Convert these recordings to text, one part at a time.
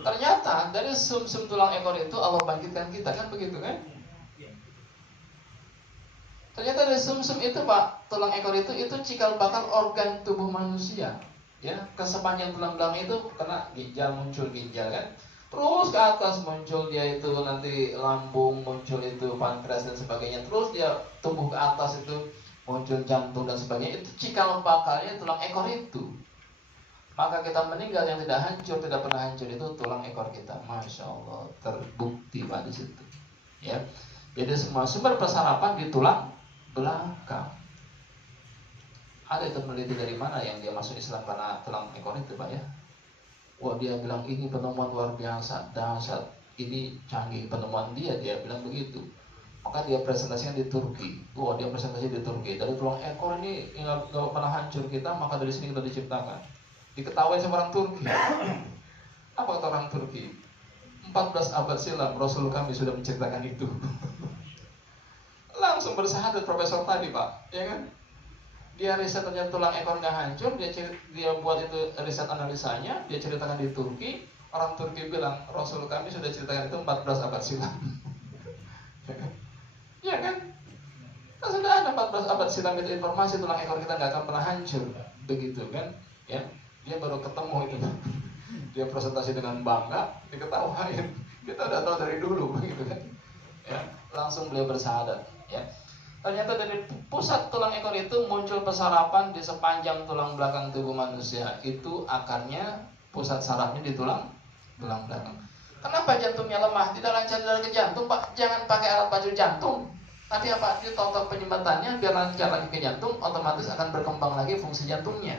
Ternyata dari sumsum tulang ekor itu Allah bangkitkan kita, kan begitu kan? Ternyata dari sumsum itu Pak, tulang ekor itu cikal bakal organ tubuh manusia. Ya, ke sepanjang tulang belakang itu kena ginjal, muncul ginjal kan. Terus ke atas muncul dia itu nanti lambung, muncul itu pankreas dan sebagainya. Terus dia tumbuh ke atas itu muncul jantung dan sebagainya. Itu cikal bakalnya tulang ekor itu. Maka kita meninggal yang tidak hancur, tidak pernah hancur itu tulang ekor kita. Masya Allah, terbukti Pak di situ. Ya, jadi semua sumber persarapan di tulang belakang. Ada itu peneliti dari mana yang dia masuk Islam karena tulang ekor itu Pak ya? Wah dia bilang ini penemuan luar biasa, dahsyat, ini canggih penemuan dia bilang begitu. Maka dia presentasikan di Turki. Wah dia presentasi di Turki. Dari tulang ekor ini nggak pernah hancur kita, maka dari sini kita diciptakan. Diketahui sama orang Turki. Apa kata orang Turki? 14 abad silam Rasul kami sudah menceritakan itu. Langsung bersahadat profesor tadi Pak, ya kan? Dia riset ternyata tulang ekor nggak hancur, dia buat itu riset analisanya, dia ceritakan di Turki. Orang Turki bilang Rasul kami sudah ceritakan itu 14 abad silam. Ya kan? Nah, sudah ada 14 abad silam itu informasi tulang ekor kita nggak akan pernah hancur, begitu kan? Ya, dia baru ketemu itu. Dia presentasi dengan bangga, diketawain. Kita udah tahu dari dulu, begitu kan? Ya, langsung beliau bersahadat. Ya, ternyata dari pusat tulang ekor itu muncul persarapan di sepanjang tulang belakang tubuh manusia. Itu akarnya, pusat sarafnya di tulang belakang. Kenapa jantungnya lemah? Tidak lancar darah ke jantung, Pak. Jangan pakai alat bantu jantung. Tapi apa? Ditotok penyembatannya biar lancar lagi ke jantung, otomatis akan berkembang lagi fungsi jantungnya.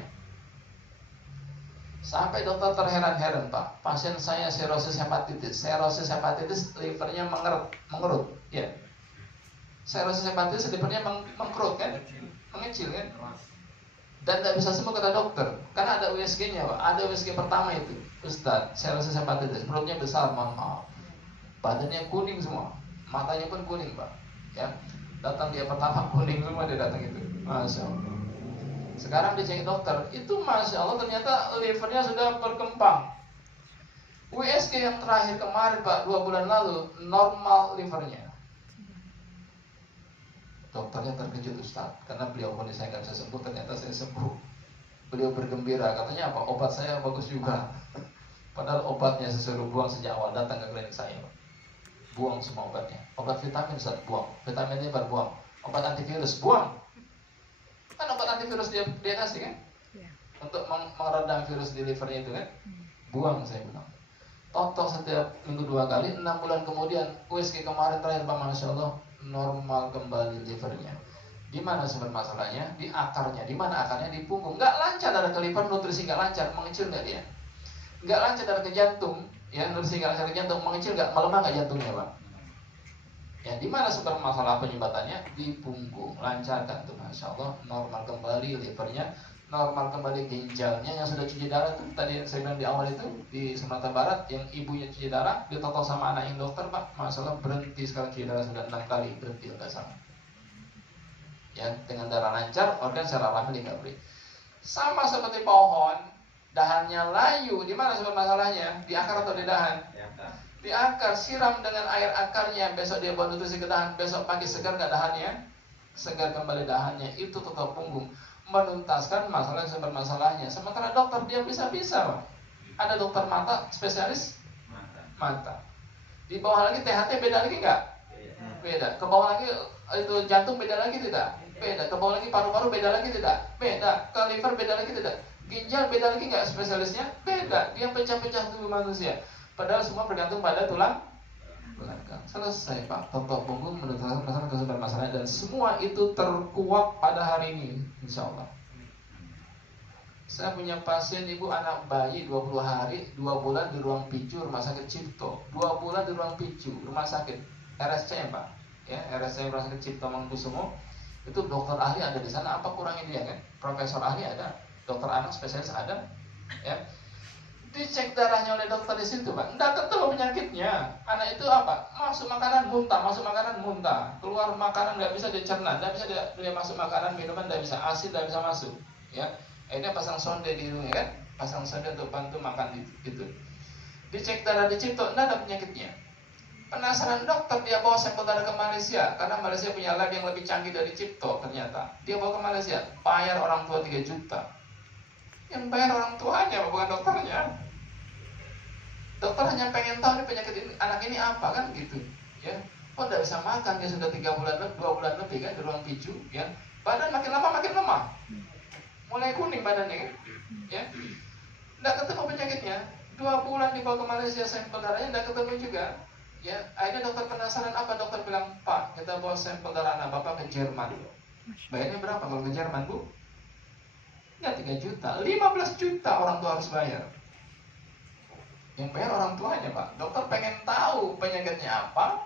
Sampai dokter terheran-heran Pak, pasien saya sirosis hepatitis. Sirosis hepatitis livernya mengerut, ya. Sirosis hepatitis livernya mengkerut kan, mengecil kan, dan tidak bisa sembuh kata dokter, karena ada USG-nya Pak. Ada USG pertama itu, Ustaz, sirosis hepatitis, perutnya besar, maaf, badannya kuning semua, matanya pun kuning Pak, ya. Datang dia pertama kuning semua dia datang itu, Masya Allah. Sekarang dicek dokter, itu Masya Allah ternyata livernya sudah berkembang. USG yang terakhir kemarin Pak, 2 bulan lalu, normal livernya. Dokternya terkejut Ustaz, karena beliau pun saya nggak bisa sembuh, ternyata saya sembuh. Beliau bergembira, katanya apa? Obat saya bagus juga. Padahal obatnya saya suruh buang sejak awal datang ke klinik saya Pak. Buang semua obatnya. Obat vitamin Ustaz, buang. Vitamin ini baru buang. Obat antivirus, buang. Kan obat antivirus dia kasih kan, ya. Untuk meredam virus di livernya itu kan, buang saya bilang. Totok setiap minggu 2 kali, 6 bulan kemudian USG kemarin terakhir Pak, Masya Allah normal kembali livernya. Di mana sumber masalahnya? Di akarnya. Di mana akarnya? Di punggung. Nggak lancar darah ke liver, nutrisi nggak lancar, mengecil nggak dia? Nggak lancar darah ke jantung, ya nutrisi nggak lancar ke jantung, mengecil nggak, melemah nggak jantungnya Pak? Ya, di mana sumber masalah penyumbatannya? Di punggung. Lancarkan tuh Masya Allah, normal kembali livernya, normal kembali ginjalnya yang sudah cuci darah tuh. Tadi saya bilang di awal itu di Sumatera Barat yang ibunya cuci darah, ditotok sama anak yang dokter Pak, Masya Allah berhenti sekarang cuci darah sudah 6 kali, berhenti nggak sama. Ya, dengan darah lancar, organ secara alami dikabri. Sama seperti pohon, dahannya layu, di mana sumber masalahnya? Di akar atau di dahan? Di akar, siram dengan air akarnya, besok dia buat nutrisi ke dahan, besok pagi segar nggak dahannya? Segar kembali dahannya, itu tetap punggung, menuntaskan masalah sumber masalahnya. Sementara dokter dia bisa-bisa Pak. Ada dokter mata, spesialis mata. Di bawah lagi THT beda lagi nggak? Beda. Ke bawah lagi itu jantung beda lagi tidak? Beda. Ke bawah lagi paru-paru beda lagi tidak? Beda. Ke liver beda lagi tidak? Ginjal beda lagi nggak spesialisnya? Beda. Dia pecah-pecah tubuh manusia. Padahal semua bergantung pada tulang belakang. Selesai Pak, totok punggung menuntaskan masalah dan semua itu terkuak pada hari ini, insya Allah. Saya punya pasien ibu anak bayi 20 hari, 2 bulan di ruang picu rumah sakit Cipto, 2 bulan di ruang picu rumah sakit RSCM Pak, ya RSCM rumah sakit Cipto Mangkusumo. Itu dokter ahli ada di sana, apa kurangnya dia kan? Profesor ahli ada, dokter anak spesialis ada, ya. Dicek darahnya oleh dokter di situ Pak, nggak ketemu penyakitnya. Anak itu apa? Masuk makanan muntah, keluar makanan nggak bisa dicerna, nggak bisa dia masuk makanan, minuman nggak bisa, asin nggak bisa masuk. Ya, akhirnya pasang sonde di hidungnya kan, pasang sonde untuk bantu makan itu. Dicek darah di Cipto, tidak ada penyakitnya. Penasaran dokter, dia bawa sampel darah ke Malaysia, karena Malaysia punya lab yang lebih canggih dari Cipto ternyata. Dia bawa ke Malaysia, bayar orang tua 3 juta. Yang bayar orang tuanya, bukan dokternya. Dokter hanya pengen tahu nih penyakit ini, anak ini apa kan gitu, ya. Oh, tidak bisa makan, dia sudah 3 bulan, 2 bulan lebih kan di ruang PICU, ya. Badan makin lama makin lemah, mulai kuning badannya kan, ya. Tidak ketemu penyakitnya. 2 bulan dibawa ke Malaysia, sampel darahnya tidak ketemu juga. Ya, akhirnya dokter penasaran, apa dokter bilang, Pak, kita bawa sampel darah anak Bapak ke Jerman. Bayarnya berapa kalau ke Jerman, Bu? Nggak 3 juta, 15 juta orang tua harus bayar. Yang bayar orang tuanya, Pak. Dokter pengen tahu penyakitnya apa,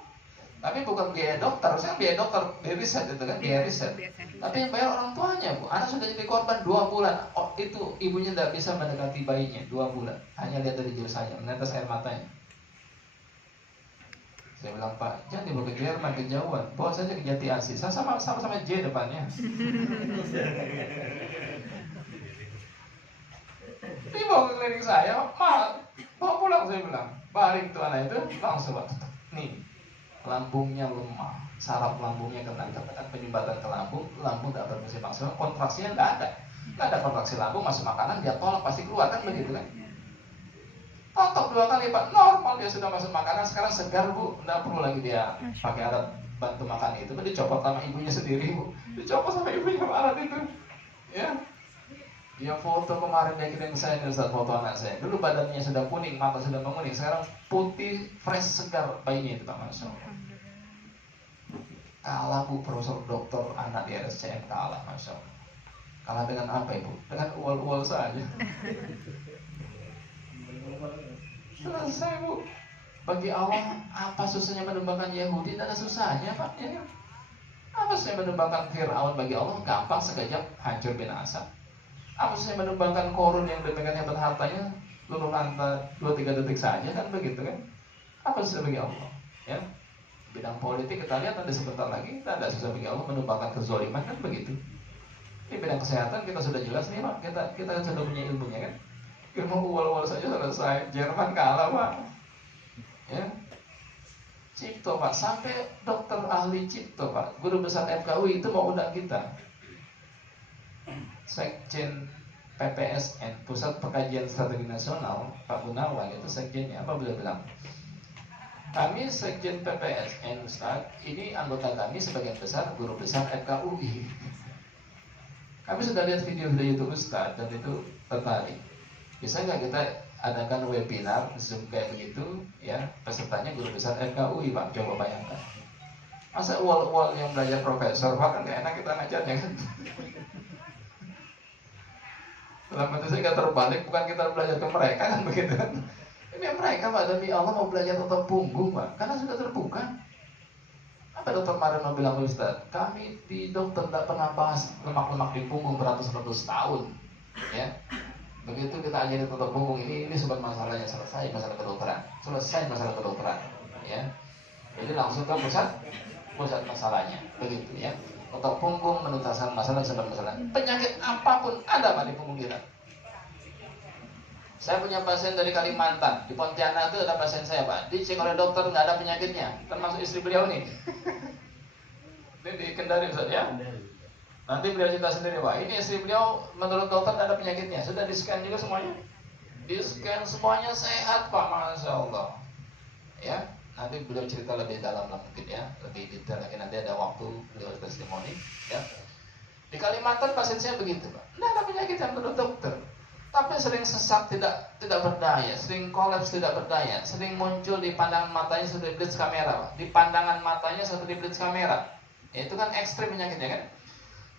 tapi bukan biaya dokter. Harusnya biaya dokter, biaya riset itu kan, biaya riset. Tapi yang bayar orang tuanya, Bu. Anak sudah jadi korban 2 bulan. Oh, itu ibunya tidak bisa mendekati bayinya 2 bulan. Hanya lihat dari jurusannya, menetes air matanya. Saya bilang, Pak, jangan dibawa ke Jerman, kejauhan. Bawa saja ke Jati Asih. Saya sama J depannya. Dibawa ke klinik saya, bawa pulang, saya bilang. Baring tuh anak itu, langsung, Pak. Nih, lambungnya lemah, saraf lambungnya kena tekan penyumbatan ke lambung tidak berfungsi maksimal, kontraksinya nggak ada kontraksi lambung, masuk makanan dia tolak pasti keluar kan begitu kan. Tontok 2 kali, Pak, normal, dia sudah masuk makanan, sekarang segar, Bu, tidak perlu lagi dia pakai alat bantu makan itu, dicopot sama ibunya sendiri, Bu, dicopot sama ibunya alat itu, ya. Dia foto kemarin, dia kirim saya dari saat foto anak saya, dulu badannya sudah kuning, mata sudah menguning, sekarang putih, fresh, segar bayinya itu, Pak, Masya Allah. Kalah, Bu, profesor dokter anak di RSCM, kalah, Masya Allah. Kalah dengan apa, Ibu? Dengan ual-ual saja. Selesai, Bu. Bagi Allah, apa susahnya mendembangkan Yahudi? Tidak ada susahnya, Pak, ya. Apa susahnya mendembangkan Fir'aun? Bagi Allah gampang, sekejap hancur binasa. Apa susahnya mendembangkan Korun yang demikian hebat hartanya, luluh lantai 2-3 detik saja, kan begitu kan? Apa susah bagi Allah, ya? Bidang politik kita lihat nanti sebentar lagi, tidak ada susah bagi Allah mendembangkan kezaliman, kan begitu. Di bidang kesehatan kita sudah jelas nih, Pak, kita sudah punya ilmunya kan. Ilmu ual-ual saja selesai. Jerman kalah, Pak, ya. Cipto, Pak, sampai dokter ahli Cipto, Pak, guru besar FKUI itu mau undang kita. Sekjen PPSN, Pusat Pengkajian Strategi Nasional, Pak Gunawan, itu sekjennya, apa beliau bilang? Kami sekjen PPSN, Ustaz, ini anggota kami sebagian besar guru besar FKUI. Kami sudah lihat video-video YouTube Ustaz dan itu tertarik. Bisa nggak kita adakan webinar Zoom kayak begitu, ya, pesertanya guru besar FKUI, Pak, coba bayangkan. Masa ual-ual yang belajar profesor, Pak, kan nggak enak kita ngajarnya kan. Dalam hati saya nggak terbalik, bukan kita belajar ke mereka kan begitu kan. Ini mereka, Pak, demi Allah mau belajar tentang punggung, Pak, karena sudah terbuka. Apa dokter Marino bilang, Ustaz, kami di dokter tidak pernah bahas lemak-lemak di punggung beratus-ratus tahun, ya. Begitu kita ajari tentang punggung ini sebab masalahnya selesai, masalah kedokteran, selesai masalah kedokteran, ya. Jadi langsung ke pusat masalahnya, begitu ya. Untuk punggung menuntaskan masalah sebab masalah. Penyakit apapun ada, Pak, di punggung kita. Saya punya pasien dari Kalimantan, di Pontianak itu ada pasien saya, Pak, dicek oleh dokter nggak ada penyakitnya, termasuk istri beliau nih. Ini di Kendari, Ustaz, ya. Nanti beliau cerita sendiri, Pak, ini istri beliau menurut dokter ada penyakitnya, sudah di scan juga semuanya, di scan semuanya sehat, Pak, Masya Allah, ya. Nanti beliau cerita lebih dalam lah mungkin, ya, lebih detail lagi, nanti ada waktu beliau testimoni, ya. Di Kalimantan pasien saya begitu, Pak, tidak ada penyakit yang menurut dokter, tapi sering sesak, tidak berdaya, sering kolaps, tidak berdaya, sering muncul di pandangan matanya seperti blitz kamera, Pak. Di pandangan matanya seperti blitz kamera, ya, itu kan ekstrim penyakitnya kan.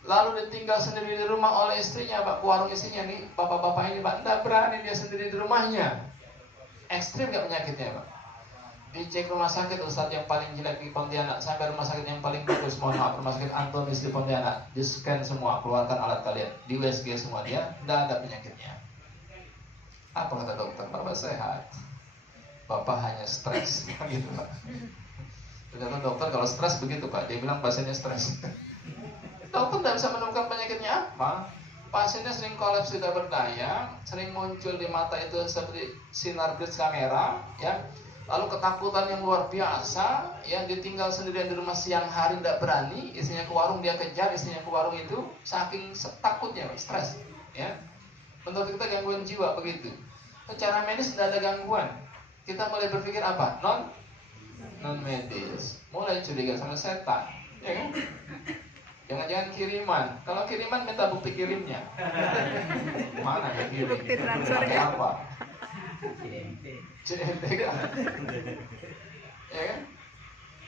Lalu ditinggal sendiri di rumah oleh istrinya, Pak, warung isinya nih, bapak-bapak ini, Pak, tidak berani dia sendiri di rumahnya. Ekstrim gak penyakitnya, Pak. Dicek rumah sakit, Ustadz, yang paling jelek di Pontianak sampai rumah sakit yang paling bagus, mohon maaf, rumah sakit Antonis di Pontianak, di scan semua, keluarkan alat kalian, di USG semua, dia tidak ada penyakitnya. Apa kata dokter? Bapak sehat, Bapak hanya stres, gitu, Pak. Ternyata dokter kalau stres begitu, Pak, dia bilang pasiennya stres. Dokter tidak bisa menemukan penyakitnya apa. Pasiennya sering kolaps tidak berdaya, sering muncul di mata itu seperti sinar blitz kamera, ya. Lalu ketakutan yang luar biasa, ya, ditinggal sendirian di rumah siang hari tidak berani, istrinya ke warung dia kejar, istrinya ke warung itu saking takutnya, stres, ya. Menurut kita gangguan jiwa begitu. Secara medis tidak ada gangguan. Kita mulai berpikir apa? Non medis. Mulai curiga sama setan, ya kan? Jangan-jangan kiriman. Kalau kiriman minta bukti kirimnya. Mana ya kirim? Bukti transfer pakai ya. apa? CNT kan? Ya kan?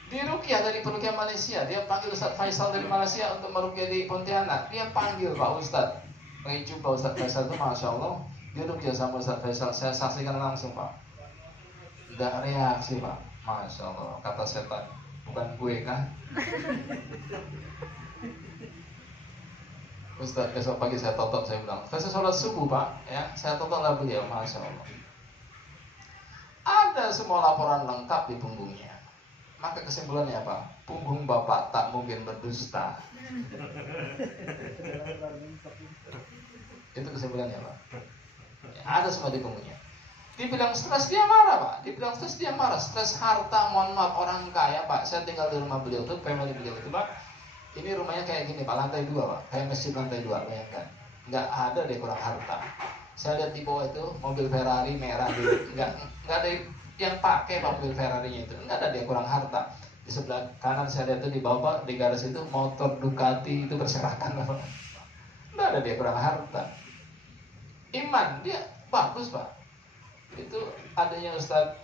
Di Ruqyah dari peruqyah Malaysia, dia panggil Ustaz Faisal dari Malaysia untuk meruqyah di Pontianak. Dia panggil Pak Ustaz, pakai jubah Ustaz Faisal itu, masya Allah. Dia ruqyah sama Ustaz Faisal, saya saksikan langsung Pak. Tidak reaksi Pak, masya Allah. Kata setan, bukan gue kan? Ustaz, besok pagi saya totot, saya bilang. Saya sholat subuh Pak, ya, saya totot lah beliau, masya Allah. Ada semua laporan lengkap di punggungnya. Maka kesimpulannya apa? Punggung Bapak tak mungkin berdusta. Itu kesimpulannya Pak. Ya, ada semua di punggungnya. Dibilang stres dia marah Pak. Dibilang stres dia marah. Stres harta, mohon maaf, orang kaya Pak. Saya tinggal di rumah beliau tuh, family beliau itu Pak. Ini rumahnya kayak gini Pak, lantai 2 Pak. Kayak masjid lantai 2, bayangkan. Nggak ada deh kurang harta. Saya lihat di bawah itu mobil Ferrari merah gitu. Nggak ada yang pakai Pak mobil Ferrarinya itu. Nggak ada dia kurang harta. Di sebelah kanan saya lihat itu di bawah di garis itu motor Ducati itu berserakan Pak. Nggak ada dia kurang harta. Iman dia bagus Pak. Itu adanya Ustadz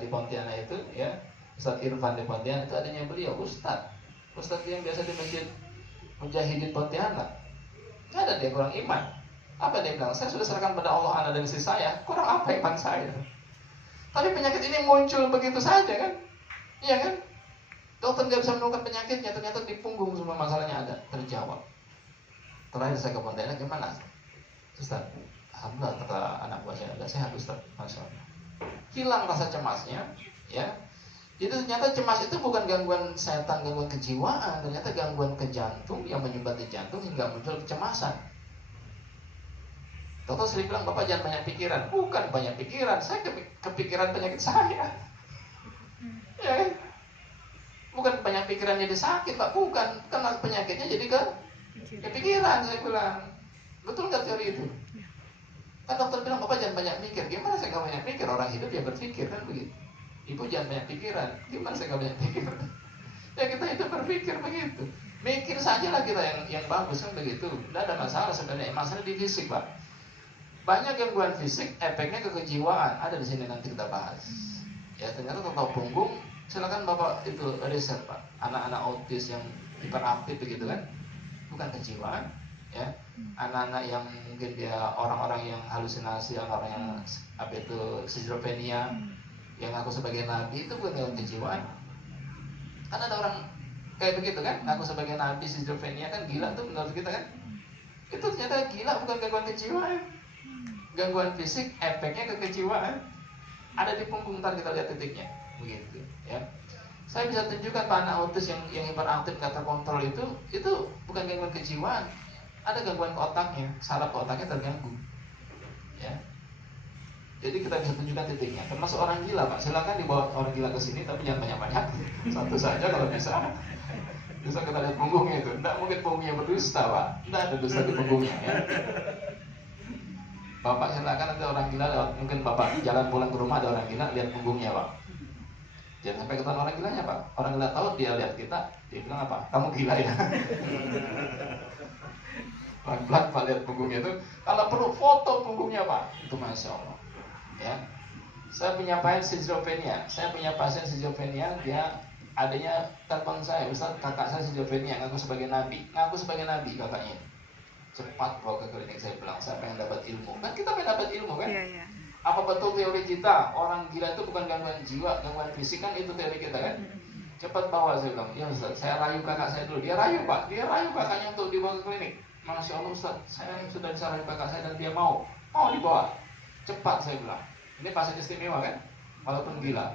di Pontianak itu, ya, Ustadz Irfan di Pontianak itu adanya beliau Ustadz yang biasa di masjid Mujahidin Pontianak. Nggak ada dia kurang iman. Apa dia bilang? Saya sudah serahkan pada Allah, anak dan istri saya. Kurang apa iman saya? Tapi penyakit ini muncul begitu saja kan? Iya kan? Dokter nggak bisa menemukan penyakitnya, ternyata di punggung semua masalahnya ada, terjawab. Terakhir saya ke Pontianak, gimana? Ustaz, alhamdulillah kata anak buah saya, agak sehat Ustaz, masya Allah. Hilang rasa cemasnya, ya. Jadi ternyata cemas itu bukan gangguan setan, gangguan kejiwaan, ternyata gangguan ke jantung yang menyumbat di jantung hingga muncul kecemasan. Dokter sering bilang, Bapak jangan banyak pikiran. Bukan banyak pikiran, saya kepikiran penyakit saya. Ya kan? Bukan banyak pikiran jadi sakit Pak, bukan. Karena penyakitnya jadi kepikiran, saya bilang. Betul nggak teori itu? Kan dokter bilang, Bapak jangan banyak mikir. Gimana saya nggak banyak mikir? Orang hidup ya berpikir, kan begitu. Ibu jangan banyak pikiran. Gimana saya nggak banyak pikir? Ya kita itu berpikir begitu. Mikir saja lah kita yang bagus, kan begitu. Tidak ada masalah sebenarnya. Masalah di fisik Pak. Banyak gangguan fisik, efeknya ke kejiwaan. Ada di sini nanti kita bahas. Ya ternyata total punggung. Silakan Bapak itu riset Pak. Anak-anak autis yang hiperaktif begitu kan, bukan kejiwaan. Ya, anak-anak yang mungkin dia orang-orang yang halusinasi, orang yang apa itu schizophrenia, yang ngaku sebagai nabi, itu bukan gangguan kejiwaan. Kan ada orang kayak begitu kan, ngaku sebagai nabi schizophrenia, kan gila tuh menurut kita kan. Itu ternyata gila, bukan gangguan kejiwaan. Gangguan fisik, efeknya ke kejiwaan. Ada di punggung, ntar kita lihat titiknya, begitu. Ya, saya bisa tunjukkan Pak anak autis yang hiperaktif nggak terkontrol itu bukan gangguan kejiwaan. Ada gangguan ke otaknya, saraf ke otaknya terganggu. Ya. Jadi kita bisa tunjukkan titiknya. Termasuk orang gila Pak, silakan dibawa orang gila ke sini, tapi jangan banyak-banyak. Satu saja kalau bisa. Bisa kita lihat punggungnya itu. Tidak mungkin punggungnya berdusta Pak. Tidak ada dusta di punggungnya. Ya. Bapak silakan nanti orang gila lewat, mungkin Bapak jalan pulang ke rumah ada orang gila, lihat punggungnya Pak. Jangan sampai ketahuan orang gilanya Pak. Orang gila tahu dia lihat kita, dia bilang apa? Kamu gila ya. Pelan-pelan Pak lihat punggungnya itu. Kalau perlu foto punggungnya Pak, itu masya Allah. Ya, saya punya pasien schizophrenia. Dia adanya telepon saya, Ustaz, kakak saya schizophrenia, ngaku sebagai nabi kakaknya. Cepat bawa ke klinik, saya bilang, saya pengen dapat ilmu. Kan kita pengen dapat ilmu kan? Iya. Apa betul teori kita? Orang gila itu bukan gangguan jiwa, gangguan fisik, kan itu teori kita kan? Cepat bawa, saya bilang. Ya Ustaz, saya rayu kakak saya dulu. Dia rayu Pak, dia rayu kakaknya untuk dibawa ke klinik. Masya Allah Ustaz, saya sudah bisa rayu kakak saya dan dia mau dibawa. Cepat, saya bilang. Ini pasien istimewa kan? Walaupun gila.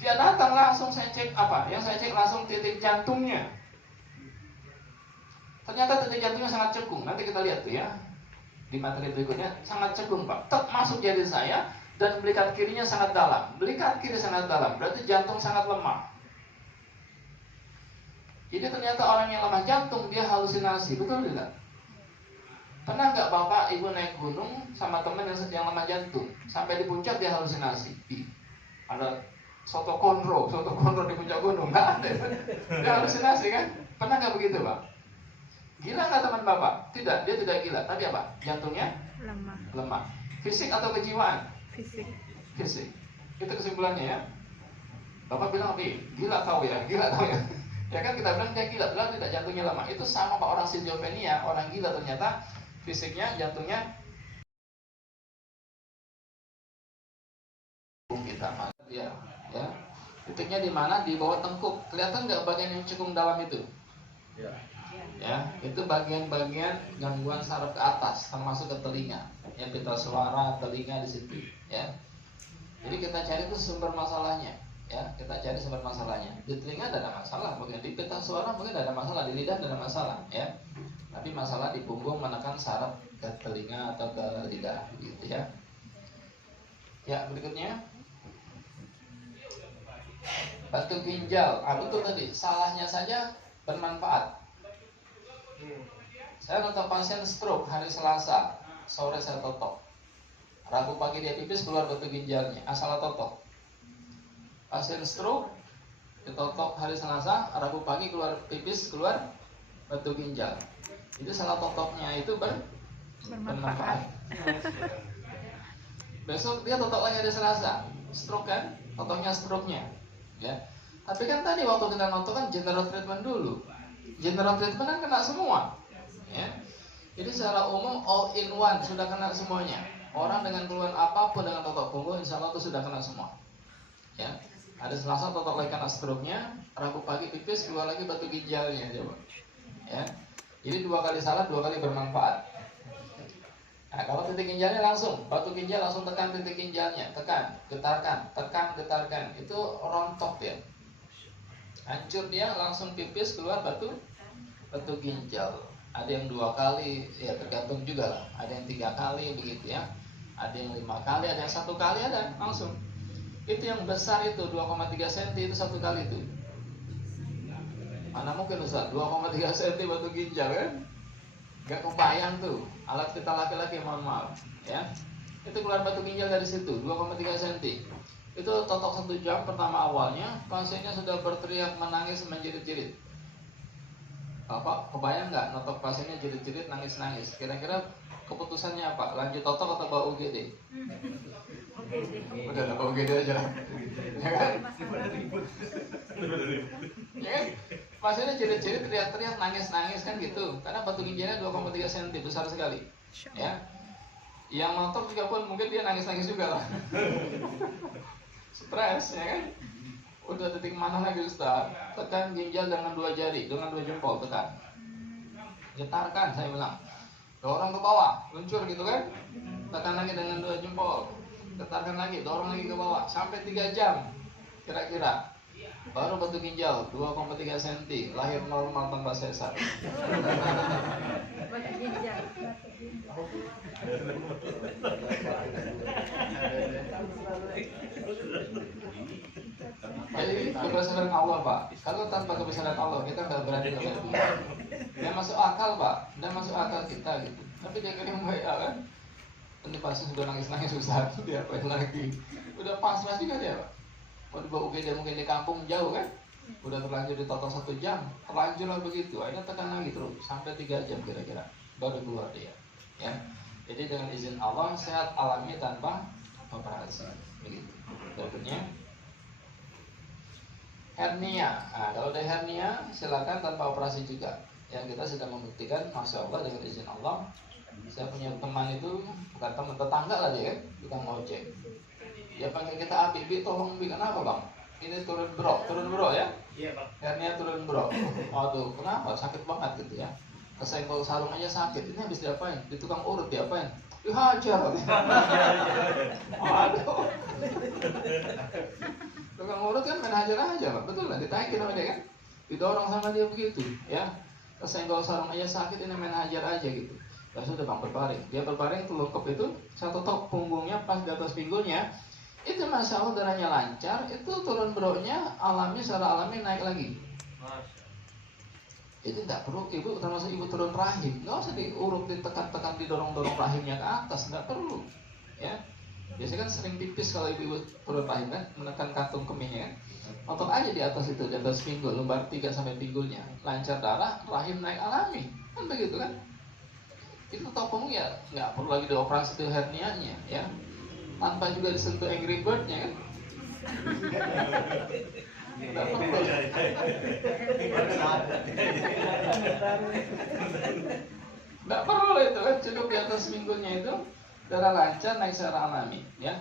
Dia datang langsung, saya cek apa? Yang saya cek langsung titik jantungnya. Ternyata titik jantungnya sangat cekung. Nanti kita lihat tuh ya, di materi berikutnya, sangat cekung Pak. Tek masuk jadi saya, dan belikat kirinya sangat dalam. Belikat kiri sangat dalam, berarti jantung sangat lemah. Jadi ternyata orang yang lemah jantung, dia halusinasi, betul tidak? Pernah nggak Bapak Ibu naik gunung sama teman yang lemah jantung, sampai di puncak dia halusinasi? Ada soto konro di puncak gunung, nggak ada. Dia halusinasi kan? Pernah nggak begitu Pak? Gila nggak teman Bapak? Tidak, dia tidak gila, tapi apa? Jantungnya lemah. Fisik atau kejiwaan? Fisik. Itu kesimpulannya ya. Bapak bilang, gila kau ya. Ya kan kita bilang dia gila, padahal tidak, jantungnya lemah. Itu sama Pak, orang schizophrenia, orang gila ternyata fisiknya, jantungnya kita ya. Titiknya di mana? Di bawah tengkuk. Kelihatan nggak bagian yang cekung dalam itu? Ya, itu bagian-bagian gangguan saraf ke atas, termasuk ke telinga. Ya, pita suara, telinga di situ. Ya. Jadi kita cari itu sumber masalahnya. Ya, kita cari sumber masalahnya. Di telinga tidak ada masalah, mungkin di pita suara mungkin tidak ada masalah, di lidah tidak ada masalah. Ya. Tapi masalah di punggung menekan saraf ke telinga atau ke lidah, gitu ya. Ya, berikutnya. Batu ginjal, betul tadi, salahnya saja bermanfaat. Saya nonton pasien stroke hari Selasa, sore saya totok. Rabu pagi dia pipis, keluar batu ginjalnya, asal totok. Pasien stroke ditotok hari Selasa, Rabu pagi keluar pipis, keluar batu ginjal. Itu salah totoknya itu bermanfaat. Besok dia totok lagi hari Selasa, stroke kan, totoknya stroke-nya. Ya. Tapi kan tadi waktu kita nonton kan general treatment dulu. General treatment kan kena semua. Ya. Jadi secara umum all in one, sudah kena semuanya. Orang dengan keluhan apapun dengan totok punggung, insya Allah itu sudah kena semua. Ya. Ada Selasa totok lagi kena stroke-nya, Rabu pagi pipis, keluar lagi batu ginjalnya, coba. Ya. Jadi 2 kali salah, 2 kali bermanfaat. Nah, kalau titik ginjalnya langsung, batu ginjal langsung tekan titik ginjalnya, tekan, getarkan, itu rontok dia. Hancur dia, langsung pipis, keluar batu ginjal. Ada yang 2 kali, ya tergantung juga lah. Ada yang 3 kali begitu ya. Ada yang 5 kali, ada yang 1 kali, ada langsung. Itu yang besar itu 2,3 cm itu 1 kali itu. Mana mungkin Ustaz 2,3 cm batu ginjal kan? Gak kebayang tuh. Alat kita laki-laki, mohon maaf ya. Itu keluar batu ginjal dari situ 2,3 cm. Itu totok 1 jam pertama awalnya, pasiennya sudah berteriak, menangis, menjerit-jerit. Bapak kebayang nggak notok pasiennya jerit-jerit, nangis-nangis? Kira-kira keputusannya apa? Lanjut totok atau bawa UGD? Udah bawa UGD aja lah. Ya kan? Ya kan? Pasiennya jerit-jerit, teriak-teriak, nangis-nangis kan gitu. Karena batu ginjalnya 2,3 cm, besar sekali. Ya. Yang notok juga pun mungkin dia nangis-nangis juga lah. Stres, ya kan? Udah titik mana lagi Ustaz? Tekan ginjal dengan 2 jari, dengan 2 jempol tekan. Getarkan, saya bilang. Dorong ke bawah, luncur gitu kan? Tekan lagi dengan 2 jempol. Getarkan lagi, dorong lagi ke bawah sampai 3 jam. Kira-kira. Baru batu ginjal 2,3 cm, lahir normal tanpa sesar. Batu ginjal. Jadi kebesaran Allah Pak. Kalau tanpa kebesaran Allah kita nggak berani lebih. Dia masuk akal Pak, dia masuk akal kita gitu. Tapi dia kirim WA kan. Nanti pasti sudah nangis-nangis Ustaz, dia apain lagi? Udah pas-pas juga dia Pak. Mau dibawa UGD mungkin di kampung jauh kan. Udah terlanjur ditotok 1 jam, terlanjur lah begitu. Akhirnya tekan lagi terus sampai 3 jam kira-kira baru keluar dia. Ya. Jadi dengan izin Allah sehat alami tanpa operasi. Begitu. Berikutnya hernia. Nah, kalau ada hernia silakan tanpa operasi juga. Yang kita sudah membuktikan, masya Allah dengan izin Allah. Saya punya teman itu, bukan teman, tetangga lah dia kan, tukang ojek. Dia panggil kita, Bibi tolong bikin apa bang? Ini turun bro ya? Iya bang. Hernia turun bro. Waduh, kenapa? Sakit banget gitu ya. Kesenggol sarung aja sakit. Ini habis diapain? Di tukang urut diapain? Dihajar. Waduh. Tukang urut kan main hajar aja, Pak. Betul lah, ditaikin sama dia kan? Didorong sama dia begitu, ya. kesenggol sarung aja sakit, ini main hajar aja gitu. Ya sudah bang, berbaring. Dia berbaring, telungkup itu satu tok punggungnya pas di atas pinggulnya, itu masya Allah darahnya lancar, itu turun broknya alami, secara alami naik lagi. Itu nggak perlu ibu, termasuk ibu turun rahim, nggak usah diurut, ditekan-tekan, didorong-dorong rahimnya ke atas, nggak perlu. Ya, biasanya kan sering pipis kalau ibu turun rahim kan, menekan kantung kemihnya kan. Otot aja di atas itu, di atas pinggul, lembar 3 sampai pinggulnya, lancar darah, rahim naik alami, kan begitu kan? Itu topung ya nggak perlu lagi dioperasi itu hernianya, ya, tanpa juga disentuh Angry Bird-nya kan? Nggak perlu. Nggak perlu itu kan, cukup di atas pinggulnya itu darah lancar naik secara alami, ya.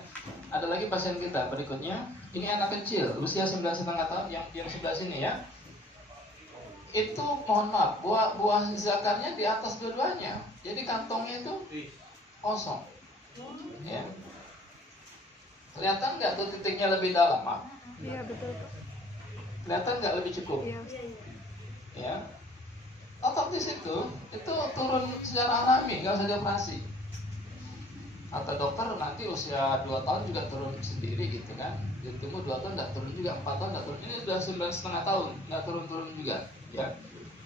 Ada lagi pasien kita berikutnya, ini anak kecil usia 9,5 tahun yang sebelah sini ya. Itu mohon maaf, buah zakarnya di atas dua-duanya, jadi kantongnya itu kosong, ya. Kelihatan nggak tuh titiknya lebih dalam, Mak? Iya betul. Kelihatan nggak lebih cukup? Iya. Ya. Otot di situ itu turun secara alami, nggak usah dioperasi. Atau dokter nanti usia 2 tahun juga turun sendiri gitu kan? Ditunggu 2 tahun nggak turun juga, 4 tahun nggak turun. Ini sudah 9,5 tahun nggak turun-turun juga, ya.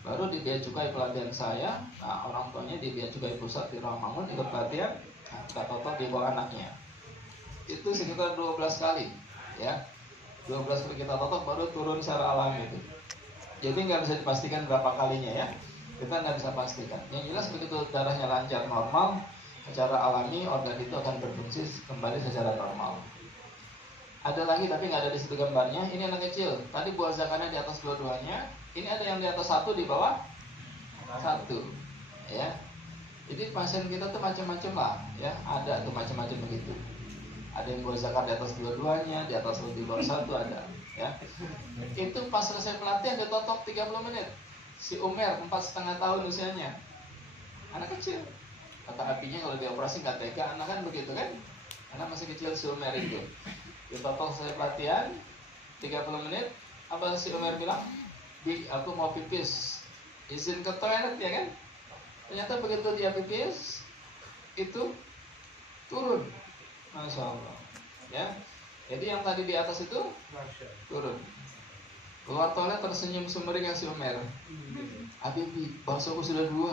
Baru di Bea Cukai pelatihan saya, nah orang tuanya di Bea Cukai Pusat di Rawamangun ikut pelatihan, nah, nggak total di bawah anaknya. Itu sekitar 12 kali, ya. 12 kali kita totok baru turun secara alami itu. Jadi nggak bisa dipastikan berapa kalinya ya. Kita nggak bisa pastikan. Yang jelas begitu darahnya lancar normal, secara alami organ itu akan berfungsi kembali secara normal. Ada lagi tapi nggak ada di situ gambarnya. Ini anak kecil. Tadi buah zakarnya di atas dua-duanya. Ini ada yang di atas 1, di bawah 1, ya. Jadi pasien kita tuh macam-macam lah, ya. Ada tuh macam-macam begitu. Ada yang buah zakar di atas dua-duanya, di atas 1, di bawah 1 ada, ya. Itu pas selesai pelatihan ditotok 30 menit. Si Umer 4,5 tahun usianya, anak kecil. Kata apinya kalau dioperasi nggak tega, anak kan begitu kan? Anak masih kecil si Umer itu. Ditotok selesai pelatihan 30 menit. Apa si Umer bilang? Bi, aku mau pipis, izin ke toilet ya kan? Ternyata begitu dia pipis, itu turun. Masya Allah, ya. Jadi yang tadi di atas itu turun. Keluar toilet tersenyum sumringah si Omer. Habibi, baksoku sudah 2.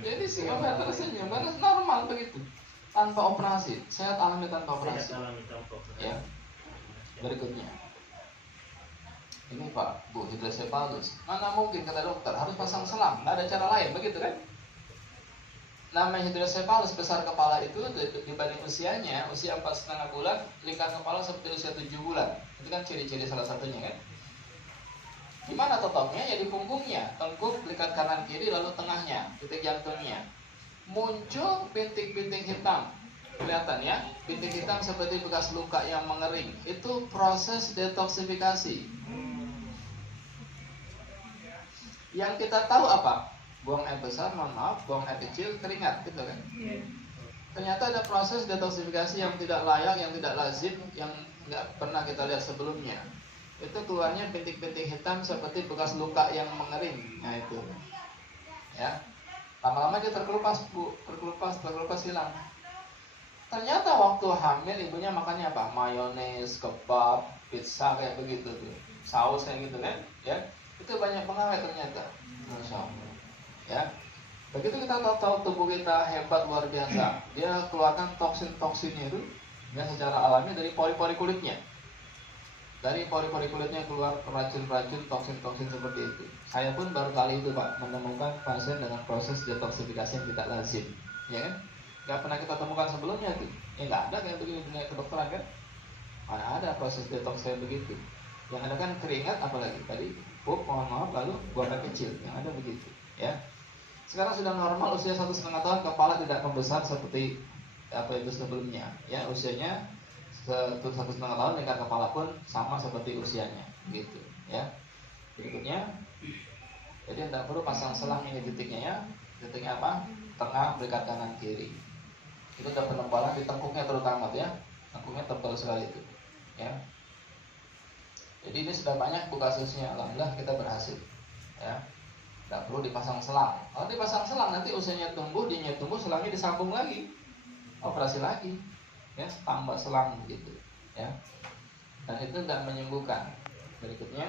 Jadi si Omer tersenyum karena normal begitu, tanpa operasi, sehat alami tanpa operasi. Ya. Berikutnya. Ini Pak, Bu, hidrosefalus. Mana mungkin kata dokter, harus pasang selang, nggak ada cara lain, begitu kan? Namanya hidrosefalus, besar kepala itu dibanding usianya, usia 4,5 bulan, lingkar kepala seperti usia 7 bulan. Itu kan ciri-ciri salah satunya kan? Di mana totoknya? Ya di punggungnya, tengkuk, lingkar kanan kiri, lalu tengahnya, titik jantungnya. Muncul bintik-bintik hitam. Kelihatan ya, bintik hitam seperti bekas luka yang mengering. Itu proses detoksifikasi. Yang kita tahu apa? Buang air besar, mohon maaf, buang air kecil, keringat, gitu kan? Ternyata ada proses detoksifikasi yang tidak layak, yang tidak lazim, yang nggak pernah kita lihat sebelumnya. Itu keluarnya bintik-bintik hitam seperti bekas luka yang mengering. Nah itu, ya. Lama-lama dia terkelupas, Bu, terkelupas hilang. Ternyata waktu hamil ibunya makannya apa? Mayones, kebab, pizza kayak begitu tuh, saus kayak gitu kan? Ya. Itu banyak pengawet ternyata. Masya Allah. Ya. Begitu kita tahu tubuh kita hebat luar biasa, dia keluarkan toksin-toksinnya itu ya secara alami dari pori-pori kulitnya. Dari pori-pori kulitnya keluar racun-racun, toksin-toksin seperti itu. Saya pun baru kali itu Pak menemukan pasien dengan proses detoksifikasi yang tidak lazim, ya kan? Gak pernah kita temukan sebelumnya tuh. Ya nggak ada kayak begini dunia kedokteran kan? Mana ada proses detoks kayak begitu? Yang ada kan keringat, apalagi tadi pup, mohon maaf, lalu buang air kecil, yang ada begitu, ya. Sekarang sudah normal, usia 1,5 tahun, kepala tidak membesar seperti apa itu sebelumnya, ya. Usianya 1,5 tahun, lingkar kepala pun sama seperti usianya, gitu, ya. Berikutnya, jadi tidak perlu pasang selang ini titiknya ya. Titiknya apa? Tengah, berikat kanan kiri. Itu ada penebalan di tengkuknya terutama, ya. Tengkuknya tebal sekali itu, ya. Jadi ini sudah banyak Bu kasusnya, alhamdulillah kita berhasil. Ya, nggak perlu dipasang selang. Kalau dipasang selang nanti usianya tumbuh, dianya tumbuh, selangnya disambung lagi, operasi lagi, ya tambah selang gitu, ya. Dan itu tidak menyembuhkan. Berikutnya,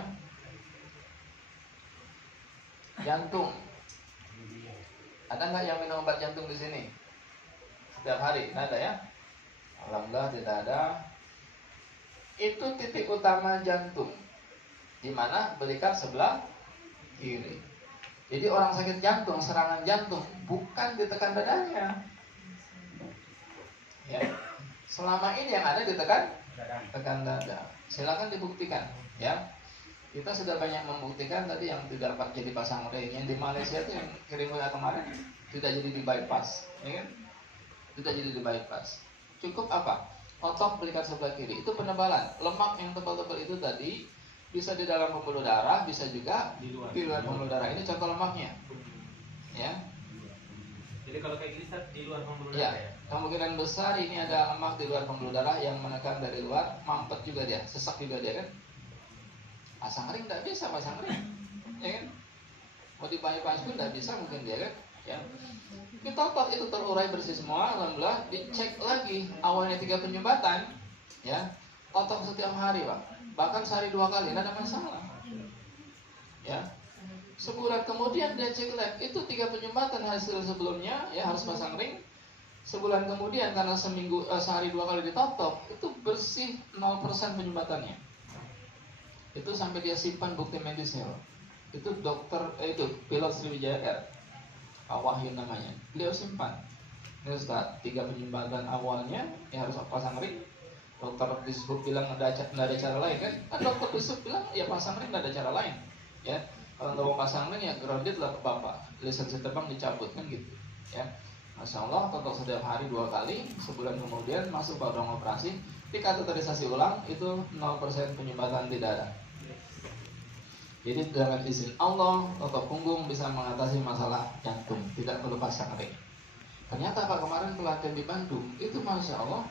jantung. Ada nggak yang minum obat jantung di sini? Setiap hari, nggak ada ya? Alhamdulillah tidak ada. Itu titik utama jantung, di mana belikat sebelah kiri. Jadi orang sakit jantung, serangan jantung bukan ditekan dadanya. Ya. Selama ini yang ada ditekan dada. Silakan dibuktikan, ya. Kita sudah banyak membuktikan tadi yang tidak jadi pasang ring. Yang di Malaysia itu yang kirim WA kemarin tidak jadi di bypass, ya kan? Tidak jadi di bypass. Cukup apa? Otot belikat sebelah kiri itu penebalan. Lemak yang tebal-tebal itu tadi bisa di dalam pembuluh darah, bisa juga di luar pembuluh darah. Ini contoh lemaknya, ya. Jadi kalau kayak gini di luar pembuluh Ya, darah ya? kemungkinan besar ini ada lemak di luar pembuluh darah yang menekan dari luar, mampet juga dia, sesak juga dia kan. Pasang ring tidak bisa, pasang ring, ya kan? Mau di bypass pun tidak bisa mungkin dia kan, ya. Kita otot itu terurai bersih semua, alhamdulillah. Dicek lagi awalnya 3 penyumbatan, ya. Otot setiap hari Pak, bahkan sehari 2 kali, tidak ada masalah, ya. Sebulan kemudian dia cek lab, itu 3 penyumbatan hasil sebelumnya, ya harus pasang ring. Sebulan kemudian karena sehari 2 kali ditotok, itu bersih 0% penyumbatannya. Itu sampai dia simpan bukti medisnya loh. Itu dokter, itu pilot Sriwijaya Air, Pak Wahyu namanya. Beliau simpan. Ini Ustaz, 3 penyumbatan awalnya ya harus pasang ring. Dokter disebut bilang nggak ada cara lain kan? Kan dokter disebut bilang ya pasang ring, nggak ada cara lain. Ya, kalau nggak mau pasang ring ya grounded lah ke bapak. Lisensi terbang dicabut kan gitu. Ya, Masya Allah, totok setiap hari 2 kali. Sebulan kemudian masuk ke ruang operasi, dikateterisasi ulang, itu 0% penyumbatan di darah. Jadi dengan izin Allah, totok punggung bisa mengatasi masalah jantung, tidak perlu pasang ring. Ternyata Pak kemarin pelatihan di Bandung, itu Masya Allah,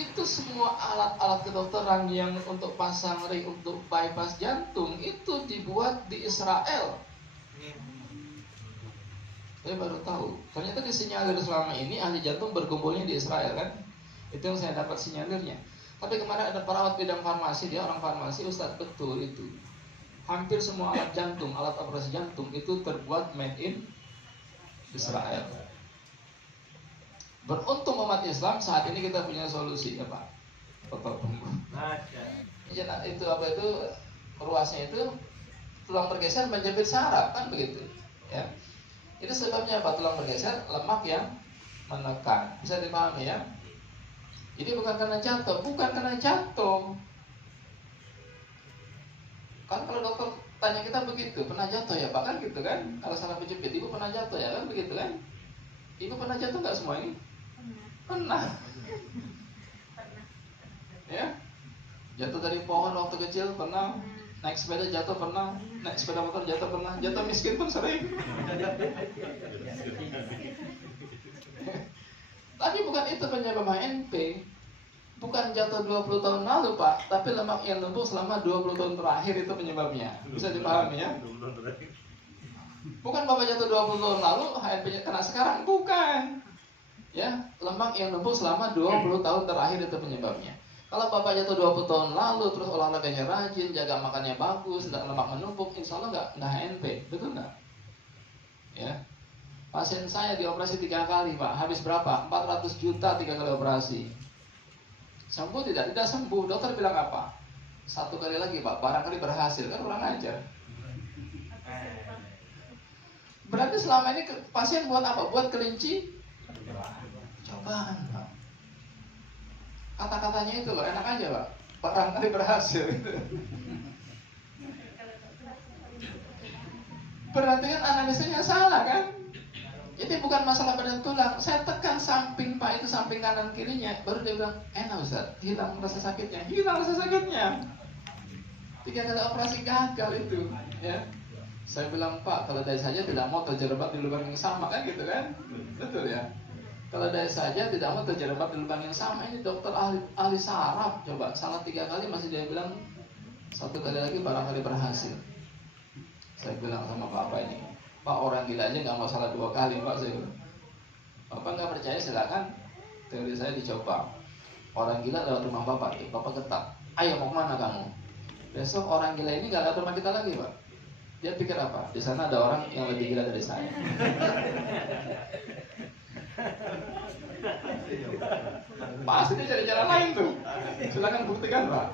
itu semua alat-alat kedokteran yang untuk pasang ring, untuk bypass jantung, itu dibuat di Israel. Saya baru tahu, ternyata disinyalir selama ini ahli jantung berkumpulnya di Israel kan. Itu yang saya dapat sinyalirnya. Tapi kemarin ada perawat bidang farmasi, dia orang farmasi, Ustadz, betul itu. Hampir semua alat jantung, alat operasi jantung itu terbuat made in Israel. Beruntung umat Islam saat ini kita punya solusi ya Pak. Totok punggung. Ya, itu apa itu ruasnya itu tulang bergeser menjepit saraf kan begitu. Ya. Itu sebabnya apa? Tulang bergeser, lemak yang menekan. Bisa dipahami ya? Jadi bukan karena jatuh, bukan karena jatuh. Kan kalau dokter tanya kita begitu, pernah jatuh ya Pak kan gitu kan? Kalau salah menjepit, ibu pernah jatuh ya kan begitu kan? Ibu pernah jatuh nggak semua ini? Pernah. Ya, jatuh dari pohon waktu kecil pernah, naik sepeda jatuh pernah, naik sepeda motor jatuh pernah, jatuh miskin pun sering. Tapi bukan itu penyebab HNP. Bukan jatuh 20 tahun lalu Pak, tapi lemak yang numpuk selama 20 tahun terakhir itu penyebabnya. Bisa dipahami ya? Bukan Bapak jatuh 20 tahun lalu, HNP-nya kena sekarang, bukan. Ya, lemak yang numpuk selama 20 tahun terakhir itu penyebabnya. Kalau Bapak jatuh 20 tahun lalu, terus olahraganya rajin, jaga makannya bagus, tidak lemak menumpuk, insya Allah nggak HNP, betul nggak? Ya, pasien saya dioperasi 3 kali Pak, habis berapa? 400 juta 3 kali operasi. Sembuh tidak? Tidak sembuh. Dokter bilang apa? 1 kali lagi Pak, barangkali berhasil. Kan kurang ajar. Berarti selama ini pasien buat apa? Buat kelinci? Cobaan Pak. Kata-katanya itu loh, enak aja Pak, barangkali berhasil gitu. Berarti kan analisanya salah kan? Jadi bukan masalah badan tulang. Saya tekan samping Pak itu, samping kanan kirinya, baru dia bilang, enak Ustaz, hilang rasa sakitnya. Hilang rasa sakitnya. 3 kali operasi gagal itu, ya. Saya bilang Pak, kalau dari saja tidak mau terjerebak di lubang yang sama kan gitu kan? Betul ya. Kalau dari saja tidak mau terjerebak di lubang yang sama, ini dokter ahli saraf, coba salah 3 kali masih dia bilang Satu kali lagi barangkali berhasil. Saya bilang sama Bapak ini, Pak, orang gila aja nggak masalah 2 kali Pak. Saya bilang, Bapak nggak percaya silakan, teori saya dicoba. Orang gila lewat rumah Bapak, Bapak ketak, ayo mau kemana kamu? Besok orang gila ini nggak lewat rumah kita lagi Pak. Dia pikir apa? Di sana ada orang yang lebih gila dari saya. Pasti dia cari jalan lain tuh. Silakan buktikan Pak.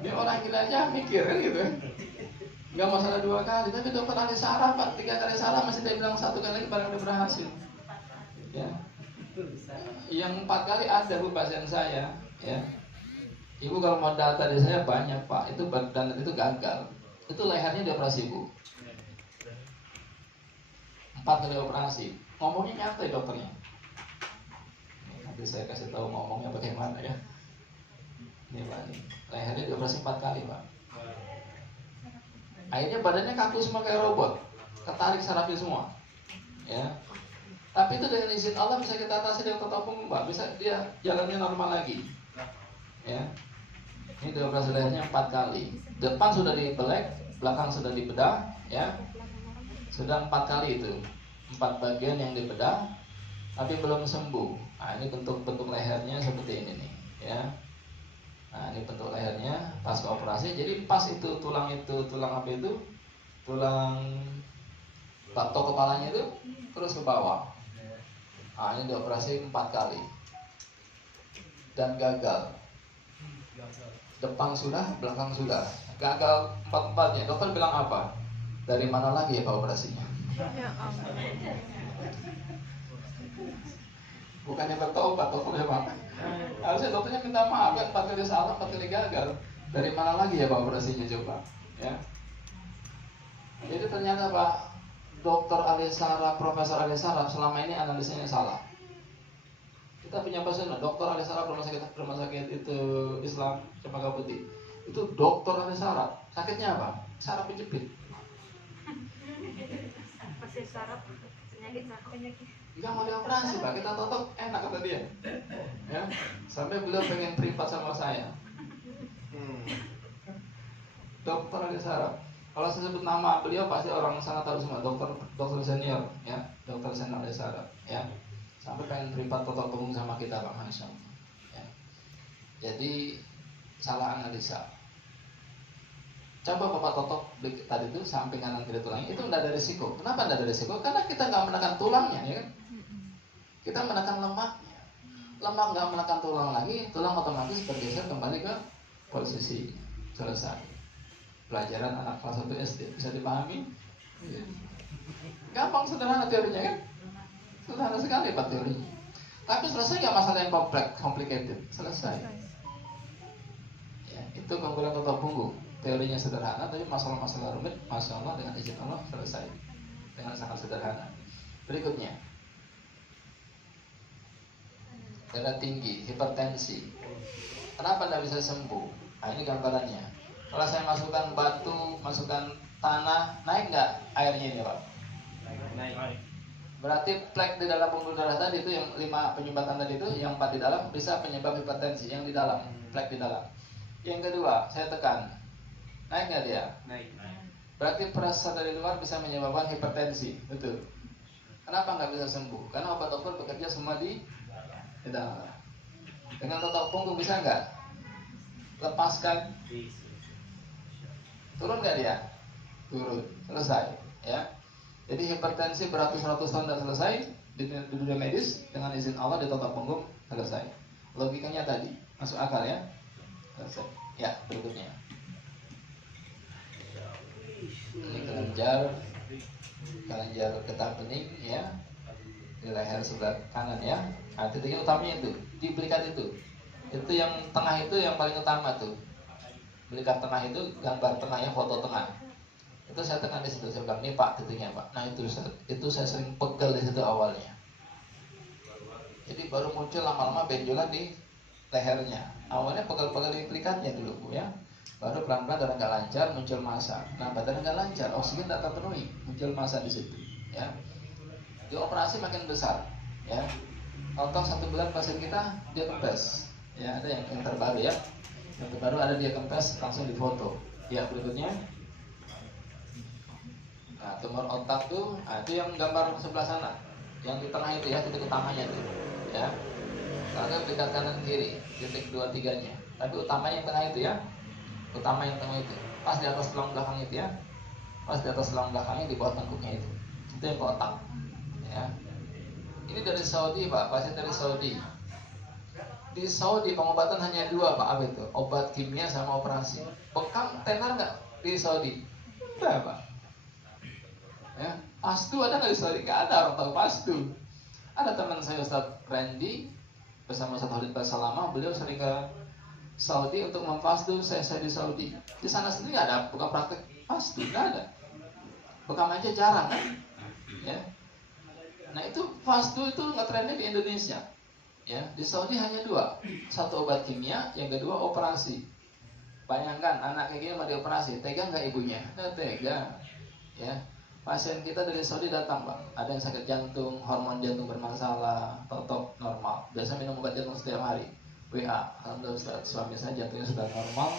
Dia orang gila aja mikir kan gitu. Nggak masalah 2 kali, tapi dokter ahli saraf Pak, 3 kali salah masih dia bilang 1 kali lagi barang udah berhasil. Ya. Yang 4 kali ada Bu pasien saya, ya. Ibu kalau mau data di saya banyak Pak, itu dan itu gagal. Itu lehernya dioperasi Bu. 4 kali operasi. Ngomongnya nyantai dokternya. Nanti saya kasih tahu ngomongnya bagaimana ya. Ini Pak, ini. Lehernya dioperasi 4 kali Pak. Akhirnya badannya kaku semua kayak robot, ketarik sarafnya semua. Ya. Tapi itu dengan izin Allah bisa kita atasi dengan total punggung Pak. Bisa dia jalannya normal lagi. Ya. Ini dioperasi lehernya 4 kali. Depan sudah dibelek, belakang sudah dibedah, ya. Sudah 4 kali itu. 4 bagian yang dibedah, tapi belum sembuh. Nah, ini bentuk lehernya seperti ini nih, ya. Nah, ini bentuk lehernya pasca operasi. Jadi pas itu tulang apa itu? Tulang batok kepalanya itu terus ke bawah. Nah, ini dioperasi 4 kali. Dan gagal. Depan sudah, belakang sudah. Gagal 4-4-nya. Dokter bilang apa? Dari mana lagi ya Pak operasinya? Bukannya bertobat, dokternya Pak. Harusnya dokternya minta maaf kan 4 kali salah, 4 kali gagal. Dari mana lagi ya Pak operasinya coba? Ya. Jadi ternyata Pak, Dokter ahli saraf, Profesor ahli saraf selama ini analisanya salah. Kita punya pasien, dokter ahli saraf rumah sakit itu Islam Cempaka Putih. Itu dokter ahli saraf. Sakitnya apa? Saraf dijepit. Masih saraf penyakit. Enggak mau dioperasi Pak, kita totok enak kata dia. Ya, sampai beliau pengen privat sama saya. Dokter ahli saraf. Kalau saya sebut nama beliau pasti orang sangat tahu semua. Dokter senior, ya, dokter senior ahli saraf, ya. Sampai pengen privat total punggung sama kita Pak, Masya Allah. Ya. Jadi salah analisa. Coba Bapak totok tadi itu samping kanan kiri tulangnya, itu tidak ada risiko. Kenapa tidak ada risiko? Karena kita nggak menekan tulangnya, ya kan? Kita menekan lemaknya. Lemak nggak menekan tulang lagi, tulang otomatis bergeser kembali ke posisi. Selesai. Pelajaran anak kelas 1 SD bisa dipahami? Gampang, sederhana teorinya kan? Sederhana sekali Pak teorinya. Tapi selesai nggak masalah yang complicated? Selesai. Ya, itu keunggulan total punggung. Teorinya sederhana, tapi masalah-masalah rumit, Masya Allah dengan izin Allah selesai dengan sangat sederhana. Berikutnya, darah tinggi, hipertensi. Kenapa tidak bisa sembuh? Nah, ini gambarannya. Kalau saya masukkan batu, masukkan tanah, naik nggak airnya ini Pak? Naik. Berarti plek di dalam pembuluh darah tadi itu yang 5 penyumbatan tadi itu, yang 4 di dalam bisa penyebab hipertensi, yang di dalam, plek di dalam. Yang kedua, saya tekan, naik nggak dia? Naik. Berarti perasa dari luar bisa menyebabkan hipertensi, betul. Kenapa nggak bisa sembuh? Karena obat dokter bekerja semua di dalam. Dengan total punggung bisa nggak? Lepaskan, turun nggak dia? Turun, selesai, ya. Jadi hipertensi beratus-ratus tahun dan selesai di dunia medis dengan izin Allah di total punggung selesai. Logikanya tadi masuk akal ya. Selesai. Ya, berikutnya. Ini kelenjar getah bening ya, di leher sebelah kanan ya. Nah, titiknya utamanya itu di belikat itu yang tengah itu yang paling utama tuh. Belikat tengah itu gambar tengahnya, foto tengah. Itu saya tekan di situ, saya bilang, ini Pak titiknya Pak. Nah itu saya sering pegel di situ awalnya. Jadi baru muncul lama-lama benjolan di lehernya. Awalnya pegel-pegel di belikatnya dulu Bu ya. Baru pelan-pelan darah nggak lancar, muncul massa. Nah badan nggak lancar, oksigen tidak terpenuhi, muncul massa di situ. Ya. Di operasi makin besar. Ya. Contoh 1 bulan pasien kita dia kempes. Ya ada yang terbaru ya. Yang terbaru ada dia kempes langsung difoto. Ya, berikutnya. Nah, tumor otak tuh, nah, itu yang gambar sebelah sana. Yang di tengah itu ya, titik utamanya tuh. Ya. Lalu dekat kanan kiri, titik 2-3-nya. Tapi utamanya yang tengah itu ya. Utama yang tengah itu. Pas di atas tulang belakang itu ya. Pas di atas tulang belakangnya di bawah tengkuknya itu. Itu yang ke otak. Ya. Ini dari Saudi, Pak, pasien dari Saudi. Di Saudi pengobatan hanya dua, Pak, apa itu? Obat kimia sama operasi. Bekam tenar nggak di Saudi? Enggak, Pak. Ya, pastu ada nggak di Saudi? Nggak ada orang tahu pastu. Ada teman saya Ustaz Randy bersama Ustaz Khalid Basalama, beliau sering ke Saudi untuk memfastu saya di Saudi. Di sana sendiri nggak ada bukan praktek pastu, nggak ada. Bekam aja jarang kan? Ya. Nah itu fastu itu nggak trennya di Indonesia. Ya, di Saudi hanya dua, satu obat kimia, yang kedua operasi. Bayangkan anak kayak gini mau dioperasi, tega nggak ibunya? Nggak tega. Ya, pasien kita dari Saudi datang, Pak. Ada yang sakit jantung, hormon jantung bermasalah, totok normal. Biasa minum obat jantung setiap hari. WA, alhamdulillah Ustaz, suami saya jantungnya sudah normal,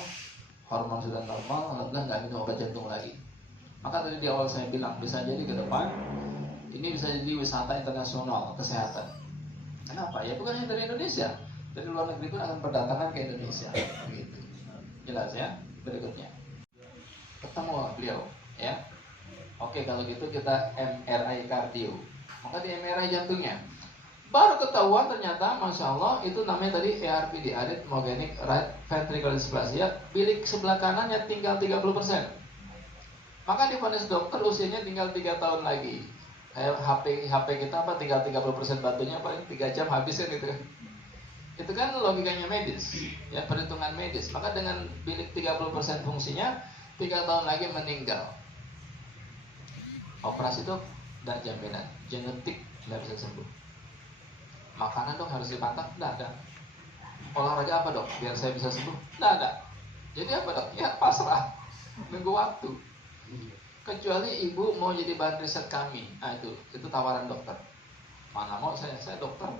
hormon sudah normal, alhamdulillah nggak minum obat jantung lagi. Maka tadi di awal saya bilang bisa jadi ke depan ini bisa jadi wisata internasional kesehatan. Kenapa? Ya bukan hanya dari Indonesia, dari luar negeri pun akan berdatangan ke Indonesia. Begitu. Jelas ya? Berikutnya. Ketemu beliau, ya. Oke, kalau gitu kita MRI kardio. Maka di MRI jantungnya baru ketahuan ternyata, masya Allah, itu namanya tadi ARPD, arrhythmogenic right ventricular dysplasia. Bilik sebelah kanannya tinggal 30%. Maka divonis dokter usianya tinggal 3 tahun lagi. HP kita apa tinggal 30% batunya paling 3 jam habis kan gitu kan. Itu kan logikanya medis, ya perhitungan medis. Maka dengan bilik 30% fungsinya 3 tahun lagi meninggal. Operasi itu dan jaminan genetik nggak bisa sembuh. Makanan dong harus dipantau, nggak ada. Olahraga apa dok biar saya bisa sembuh? Nggak ada. Jadi apa dok? Ya pasrah, nunggu waktu. Kecuali ibu mau jadi bahan riset kami, nah itu tawaran dokter. Mana mau saya dokter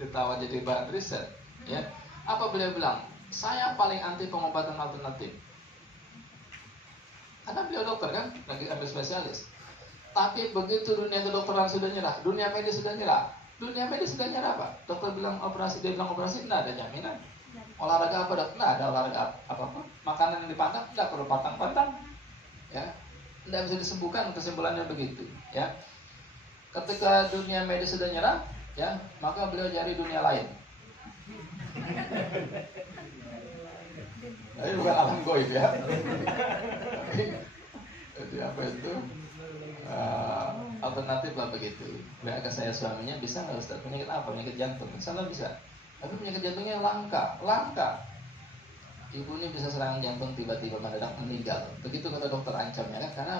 ditawar jadi bahan riset, ya. Apa beliau bilang? Saya paling anti pengobatan alternatif. Karena beliau dokter kan, lagi ambil spesialis. Tapi begitu dunia kedokteran sudah nyerah, dunia medis sudah nyerah. Dunia medis sudah nyerah, Pak. Dokter bilang operasi, dia bilang operasi, enggak ada jaminan. Olahraga apa dok? Enggak ada olahraga apa-apa. Makanan yang dipantang, enggak perlu pantang-pantang. Ya. Tidak bisa disembuhkan, kesimpulannya begitu, ya. Ketika dunia medis sudah nyerah, ya, maka beliau cari dunia lain. Ini bukan alam goib ya. Jadi apa itu? Alternatif lah begitu. WA ke saya suaminya, bisa nggak Ustaz? Penyakit apa? Penyakit jantung. Insya Allah bisa. Tapi penyakit jantungnya langka. Ibu ini bisa serangan jantung tiba-tiba mendadak meninggal. Begitu kata dokter ancamnya kan, karena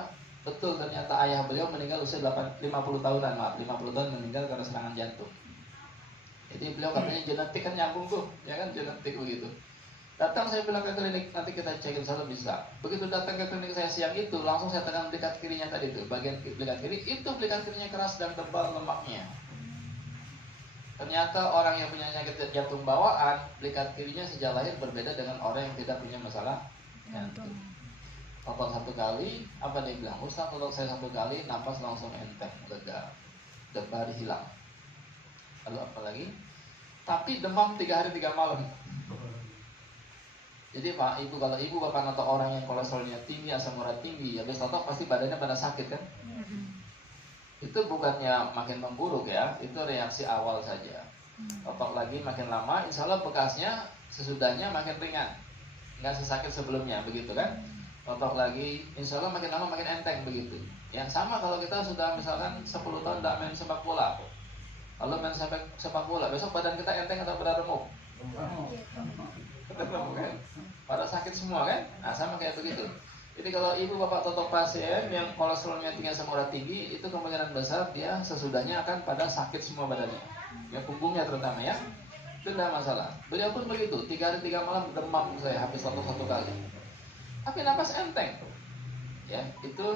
betul ternyata ayah beliau meninggal usia 50 tahunan, 50 tahun meninggal karena serangan jantung. Jadi beliau katanya genetik kan nyambung tuh, ya kan genetik begitu. Datang saya bilang ke klinik, nanti kita cek insya Allah bisa. Begitu datang ke klinik saya siang itu, langsung saya tekan belikat kirinya tadi tuh, bagian belikat kiri itu belikat kirinya keras dan tebal lemaknya. Ternyata orang yang punya penyakit jantung bawaan, belikat kirinya sejak lahir berbeda dengan orang yang tidak punya masalah jantung. Total 1 kali, apa dia bilang? Ustaz, kalau saya 1 kali, napas langsung enteng, lega, debar hilang. Lalu apa lagi? Tapi demam 3 hari 3 malam. Jadi Pak, Ibu, kalau Ibu Bapak nonton orang yang kolesterolnya tinggi, asam urat tinggi, habis totok pasti badannya pada sakit kan? Itu bukannya makin memburuk ya, itu reaksi awal saja. Totok lagi makin lama, insya Allah bekasnya sesudahnya makin ringan, nggak sesakit sebelumnya, begitu kan? Totok lagi, insya Allah makin lama makin enteng begitu. Yang sama kalau kita sudah misalkan 10 tahun tidak main sepak bola, lalu main sepak bola, besok badan kita enteng atau pada remuk? Kan? Pada sakit semua kan? Nah sama kayak begitu. Jadi kalau ibu bapak totok pasien yang kolesterolnya tinggi asam urat tinggi, itu kemungkinan besar dia sesudahnya akan pada sakit semua badannya, ya punggungnya terutama ya. Itu tidak masalah. Beliau pun begitu, 3 hari 3 malam demam saya habis satu kali. Tapi napas enteng. Ya itu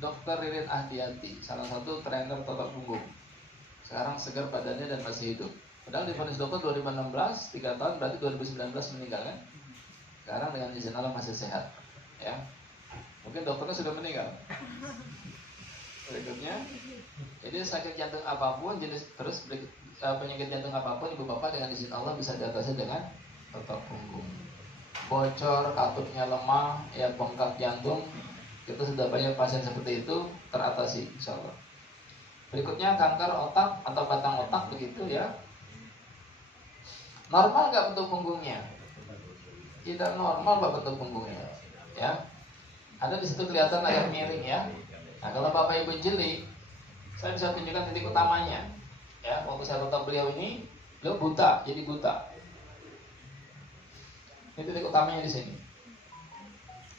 Dokter Ririn Ahdiati, salah satu trainer totok punggung. Sekarang segar badannya dan masih hidup. Padahal divonis dokter 2016, 3 tahun berarti 2019 meninggal kan? Sekarang dengan izin Allah masih sehat, ya. Mungkin dokternya sudah meninggal. Berikutnya, jadi sakit jantung apapun, penyakit jantung apapun, ibu bapak dengan izin Allah bisa diatasi dengan otot punggung. Bocor, katupnya lemah, ya bengkak jantung, kita sudah banyak pasien seperti itu teratasi, insya Allah. Berikutnya kanker otak atau batang otak begitu ya. Normal nggak bentuk punggungnya? Tidak normal bentuk punggungnya, ya. Ada di situ kelihatan layar miring ya. Nah kalau bapak ibu jeli, saya bisa tunjukkan titik utamanya. Ya, waktu saya tonton beliau ini, beliau buta, jadi buta. Ini titik utamanya di sini,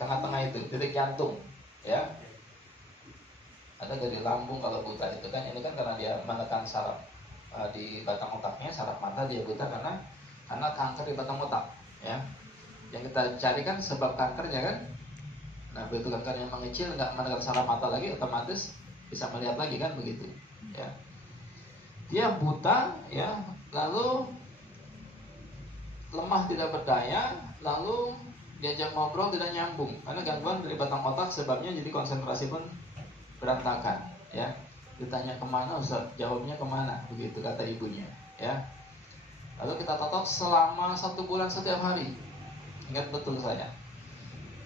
tengah-tengah itu, titik jantung, ya. Ada dari lambung kalau buta itu kan, ini kan karena dia menekan saraf di batang otaknya, saraf mata dia buta karena kanker di batang otak, ya. Yang kita cari kan sebab kankernya kan. Nah begitu kanker yang mengecil nggak menekan saraf mata lagi, otomatis bisa melihat lagi kan begitu, ya. Dia buta, ya, lalu lemah tidak berdaya, lalu diajak ngobrol tidak nyambung karena gangguan dari batang otak, sebabnya jadi konsentrasi pun berantakan, ya. Ditanya kemana Ustaz, jawabnya kemana, begitu kata ibunya, ya. Lalu kita totok selama 1 bulan setiap hari. Ingat betul saya.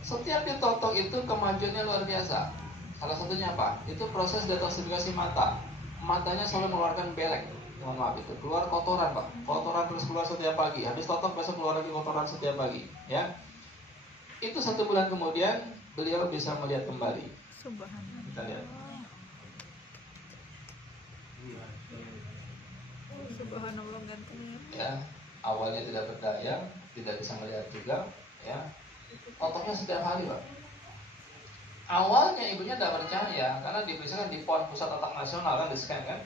Setiap ditotok itu kemajuannya luar biasa. Salah satunya apa? Itu proses detoksifikasi mata. Matanya selalu mengeluarkan belek. Mohon maaf itu. Keluar kotoran, Pak. Kotoran terus keluar setiap pagi. Habis totok besok keluar lagi kotoran setiap pagi, ya. Itu 1 bulan kemudian beliau bisa melihat kembali. Subhanallah. Kita lihat. Subhanallah gantengnya. Ya, awalnya tidak berdaya, tidak bisa melihat juga, ya. Totoknya setiap hari, Pak. Awalnya ibunya tidak percaya karena diperiksakan di PON Pusat Otak Nasional kan, di scan kan.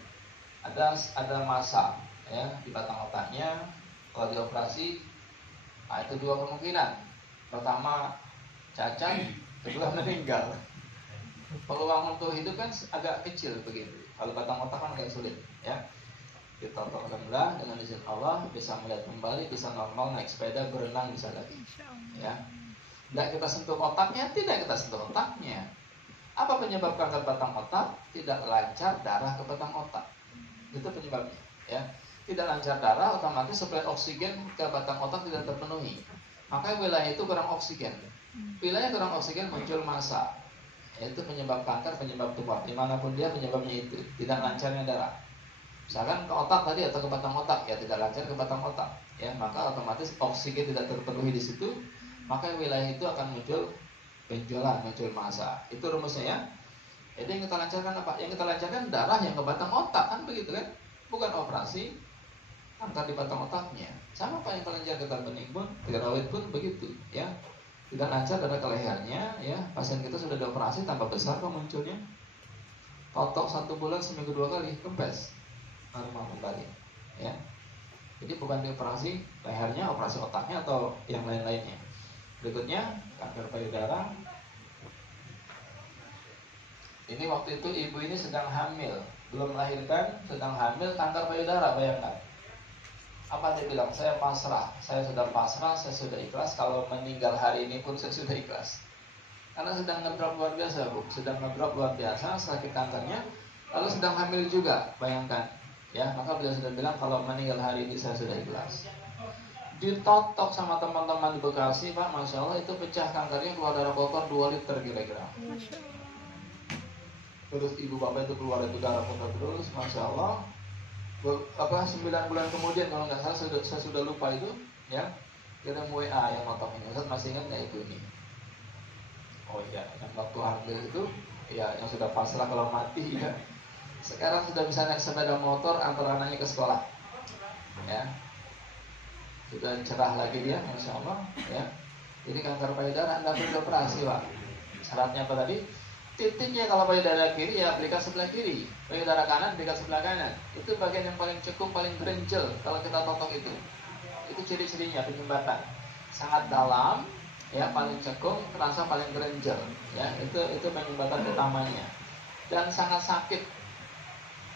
Ada massa, ya, di batang otaknya. Kalau dioperasi, nah itu 2 kemungkinan. Pertama cacat, kedua meninggal. Peluang untuk hidup kan agak kecil begitu. Kalau batang otak kan agak sulit, ya. Ditotok alhamdulillah dengan izin Allah bisa melihat kembali, bisa normal, naik sepeda, berenang bisa lagi, ya. Tidak kita sentuh otaknya, tidak kita sentuh otaknya. Apa penyebab kanker batang otak? Tidak lancar darah ke batang otak. Itu penyebabnya, ya. Tidak lancar darah, otomatis suplai oksigen ke batang otak tidak terpenuhi. Maka wilayah itu kurang oksigen. Wilayah kurang oksigen muncul massa. Itu penyebab kanker, penyebab tumor. Dimanapun dia penyebabnya itu tidak lancarnya darah. Misalkan ke otak tadi atau ke batang otak, ya tidak lancar ke batang otak, ya, maka otomatis oksigen tidak terpenuhi di situ, maka wilayah itu akan muncul benjolan, muncul massa. Itu rumusnya, ya. Jadi yang kita lancarkan apa? Yang kita lancarkan darah yang ke batang otak kan begitu kan? Bukan operasi kanker di batang otaknya. Sama Pak yang kelenjar getah bening pun, tiroid pun begitu, ya. Tidak lancar darah ke lehernya, ya. Pasien kita sudah dioperasi tambah besar kok munculnya. Totok 1 bulan seminggu 2 kali, kempes. Normal kembali, ya. Jadi bukan dioperasi lehernya, operasi otaknya atau yang lain-lainnya. Berikutnya kanker payudara. Ini waktu itu ibu ini sedang hamil, belum melahirkan, sedang hamil, kanker payudara, bayangkan. Apa dia bilang? Saya pasrah, saya sudah pasrah, saya sudah ikhlas. Kalau meninggal hari ini pun saya sudah ikhlas. Karena sedang ngedrop luar biasa, Bu. Sedang ngedrop luar biasa sakit kankernya, lalu sedang hamil juga, bayangkan. Ya, maka beliau sudah bilang kalau meninggal hari ini saya sudah ikhlas. Ditotok sama teman-teman di Bekasi, Pak, Masya Allah itu pecah kankernya, keluar darah kotor 2 liter kira-kira. Terus ibu bapak itu keluar itu darah kotor terus, Masya Allah. 9 bulan kemudian kalau nggak salah, saya sudah lupa itu, ya. Kirim WA yang motok ini, Ustaz masih ingat nggak ibu ini? Oh iya, yang waktu hamil itu, ya yang sudah pasrah kalau mati, ya. Sekarang sudah bisa naik sepeda motor antar anaknya ke sekolah, ya. Sudah cerah lagi dia, Masya Allah, ya. Jadi kanker payudara Anda perlu operasi, Pak. Syaratnya apa tadi? Titiknya kalau payudara kiri ya berikan sebelah kiri, payudara kanan berikan sebelah kanan. Itu bagian yang paling cekung, paling berencil kalau kita totok itu. Itu ciri-cirinya penyumbatan. Sangat dalam, ya, paling cekung, terasa paling berencil, ya. Itu penyumbatan utamanya. Dan sangat sakit.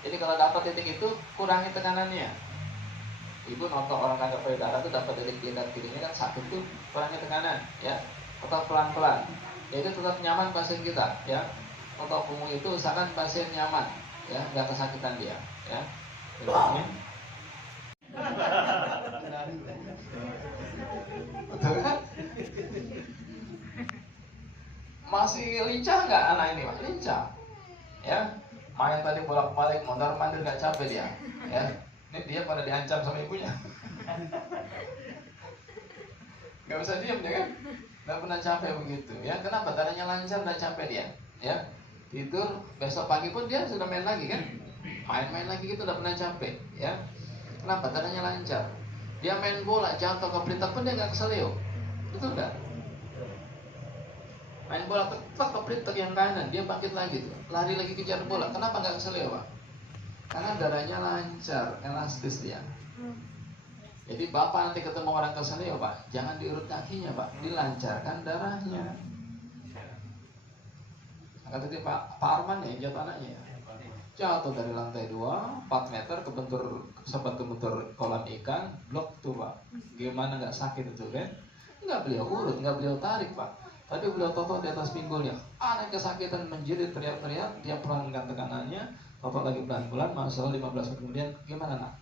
Jadi kalau dapat titik itu kurangi tekanannya. Ibu nonton orang kanker payudara itu dapat dari jidat kirinya kan sakit tuh, kurangnya tekanan, ya. Tetap pelan-pelan. Jadi tetap nyaman pasien kita, ya. Otot punggung itu usahakan pasien nyaman, ya, nggak kesakitan dia, ya. Betul kan? Masih lincah nggak anak ini, Pak? Lincah, ya. Main tadi bolak-balik, mondar-mandir nggak capek dia, ya. Ini dia pada diancam sama ibunya. Nggak bisa diam dia kan? Nggak pernah capek begitu, ya. Kenapa? Darahnya lancar, nggak capek dia, ya. Tidur, besok pagi pun dia sudah main lagi kan? Main-main lagi gitu, udah pernah capek, ya. Kenapa? Darahnya lancar. Dia main bola, jatuh ke pelita pun dia nggak keselio. Betul nggak? Main bola ketak ke pelita yang kanan, dia bangkit lagi tuh. Lari lagi kejar bola. Kenapa nggak keselio, Pak? Karena darahnya lancar, elastis dia. Jadi Bapak nanti ketemu orang keselio, Pak, jangan diurut kakinya, Pak. Dilancarkan darahnya. Kata tadi Pak Arman ya, jatuh anaknya. Jatuh dari lantai 2, 4 meter, sempat kebentur kolam ikan, blok tuh, Pak. Gimana nggak sakit itu kan? Nggak beliau urut, nggak beliau tarik, Pak. Tapi beliau totok di atas pinggulnya. Anak kesakitan menjerit, teriak-teriak, dia pelankan tekanannya, totok lagi pelan-pelan, masalah 15 menit kemudian, gimana nak?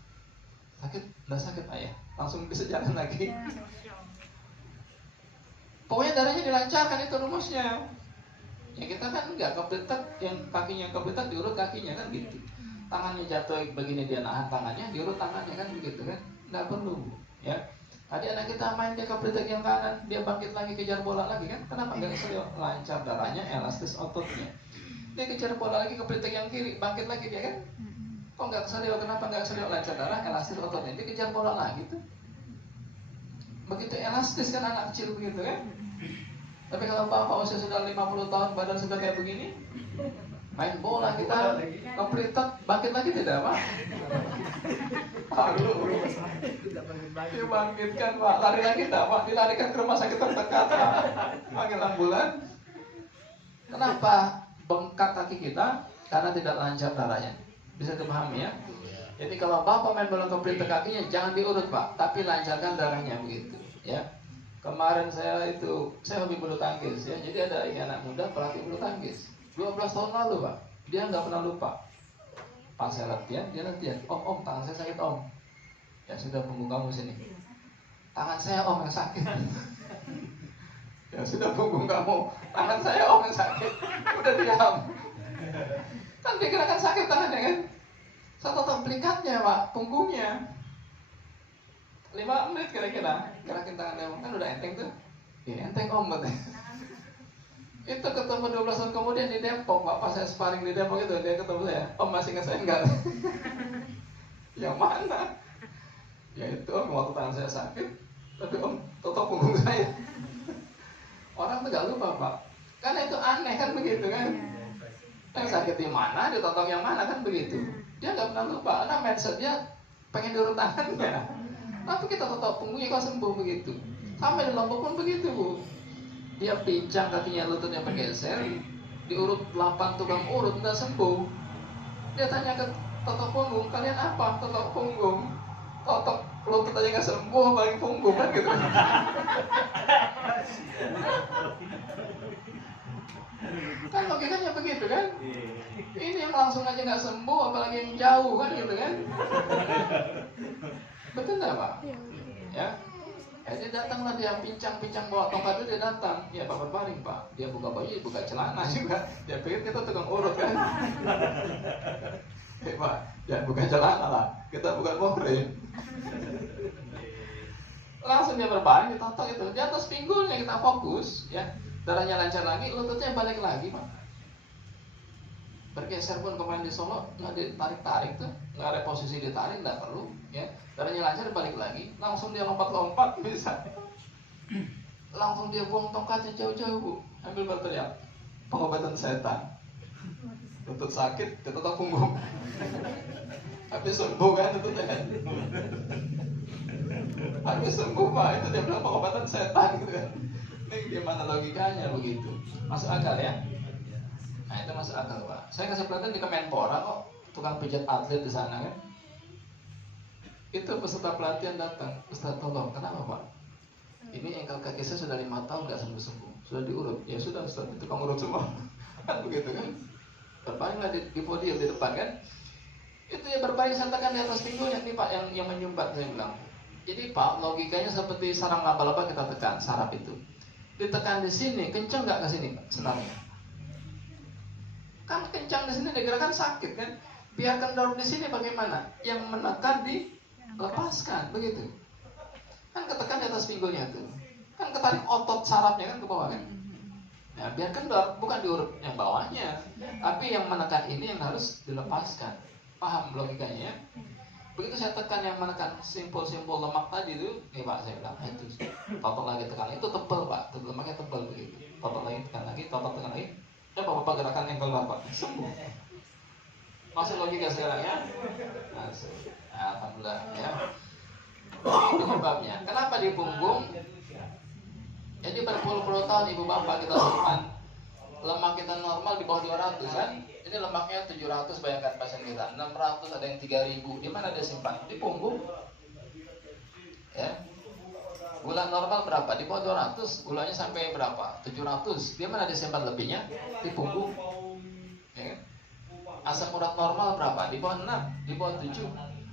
Sakit? Nggak sakit ayah? Langsung bisa jalan lagi. Pokoknya darahnya dilancarkan, itu rumusnya. Ya kita kan nggak kepletek, yang kakinya kepletek diurut kakinya kan gitu. Tangannya jatuh begini dia nahan tangannya, diurut tangannya kan begitu kan? Nggak perlu, ya. Tadi anak kita main dia kepletek yang kanan, dia bangkit lagi kejar bola lagi kan? Kenapa nggak keselio? Lancar darahnya, elastis ototnya. Dia kejar bola lagi kepletek yang kiri, bangkit lagi dia kan? Kok nggak keselio? Kenapa nggak keselio? Lancar darah, elastis ototnya. Dia kejar bola lagi tuh. Begitu elastis kan anak kecil begitu kan? Tapi kalau bapak usia sudah 50 tahun, badan sudah kayak begini, main bola kita kepletek, bangkit lagi tidak, Pak? Aduh, dibangkitkan, Pak. Lari lagi tidak, Pak? Dilarikan ke rumah sakit terdekat, Pak. Panggil ambulan. Kenapa bengkak kaki kita? Karena tidak lancar darahnya. Bisa dipahami ya? Jadi kalau bapak main bola kepletek kakinya, jangan diurut, Pak, tapi lancarkan darahnya begitu, ya. Kemarin saya hobi bulu tangkis ya. Jadi ada ini anak muda pelatih bulu tangkis 12 tahun lalu, Pak. Dia nggak pernah lupa. Pas saya latihan, dia latihan. Om, tangan saya sakit, Om. Ya sudah, punggung kamu sini. Tangan saya, Om, yang sakit. Ya sudah, punggung kamu. Tangan saya, Om, yang sakit. Udah diam. Kan dikirakan sakit tangannya kan? Saya tetap pelikatnya, Pak, punggungnya. 5 menit kira-kira gerakin tangan dia, kan udah enteng tuh. Ya enteng Om, katanya. Itu ketemu 12 tahun kemudian di Depok, Pak. Pas saya sparring di Depok itu, dia ketemu saya, Om masih nge-saya enggak? Yang mana? Ya itu Om, waktu tangan saya sakit, tapi Om tutup punggung saya. Orang tuh gak lupa, Pak. Karena itu aneh kan begitu kan? Yang sakit di mana, ditotok yang mana kan begitu. Dia gak pernah lupa, karena mindset dia pengen diurut tangannya. Tapi kita tetap punggungnya kok sembuh begitu. Sampai di Lombok pun begitu, Bu. Dia pincang kakinya, lututnya bergeser, diurut 8 tukang urut, nggak sembuh. Dia tanya ke totok punggung, kalian apa? Totok punggung. Totok lutut aja nggak sembuh, apalagi punggung kan gitu. Kan logikanya begitu kan? Ini yang langsung aja nggak sembuh, apalagi yang jauh kan gitu kan? Betul nggak, Pak? Ya. Dia datanglah, dia pincang-pincang bawa tongkat itu, dia datang. Ya Pak berbaring, Pak. Dia buka baju, buka celana juga. Dia pikir kita tukang urut kan? Pak, jangan buka celana lah. Kita bukan muhrim. Langsung dia berbaring, ditotok itu. Di atas pinggulnya kita fokus, ya. Darahnya lancar lagi, lututnya balik lagi, Pak. Bergeser pun kemarin di Solo nggak ditarik-tarik tuh, nggak ada posisi ditarik, nggak perlu, ya. Darahnya lancar balik lagi, langsung dia lompat-lompat bisa. Langsung dia buang tongkatnya jauh-jauh, Bu. Ambil berteriak, pengobatan setan. Lutut sakit, ketutup punggung. Habis sembuh kan itu kan? Habis sembuh, Pak, itu dia bilang pengobatan setan gitu kan. Ini gimana logikanya begitu? Masuk akal ya? Nah itu masuk akal, Pak. Saya kasih pelatihan di Kemenpora kok, tukang pijat atlet di sana kan. Itu peserta pelatihan datang, Ustaz tolong, kenapa Pak? Ini engkel kaki saya sudah 5 tahun nggak sembuh-sembuh, sudah diurut. Ya sudah Ustaz, itu kamu urut semua. Kan begitu kan? Berparinglah di podium di depan kan? Itu ya berpaling, saya tekan di atas pinggulnya nih Pak, yang menyumbat, saya bilang. Jadi Pak, logikanya seperti sarang laba-laba kita tekan saraf itu. Ditekan di sini, kencang nggak ke sini senarnya? Kan kencang di sini digerakkan sakit kan? Biarkan dorong di sini bagaimana? Yang menekan dilepaskan, begitu. Kan ketekan di atas pinggulnya tuh. Kan ketarik otot sarafnya kan ke bawah kan? Nah, biarkan dorong, bukan diurut yang bawahnya, tapi yang menekan ini yang harus dilepaskan. Paham logikanya ya? Begitu saya tekan yang menekan simpul-simpul lemak tadi itu, nih Pak saya bilang, itu totok lagi tekan, itu tebal Pak, lemaknya tebal begitu. Totok lagi tekan lagi, totok tekan lagi. Coba Bapak gerakan engkel Bapak, sembuh. Masuk logika sekarang ya? Masuk. Alhamdulillah ya. Itu sebabnya. Kenapa di punggung? Jadi berpuluh-puluh tahun ibu bapak kita simpan lemak kita normal di bawah 200 kan? Ini lemaknya 700, bayangkan pasien kita 600, ada yang 3000. Di mana dia simpan? Di punggung. Ya. Gula normal berapa? Di bawah 200. Gulanya sampai berapa? 700. Di mana dia simpan lebihnya? Di punggung. Ya. Asam urat normal berapa? Di bawah 6, di bawah 7.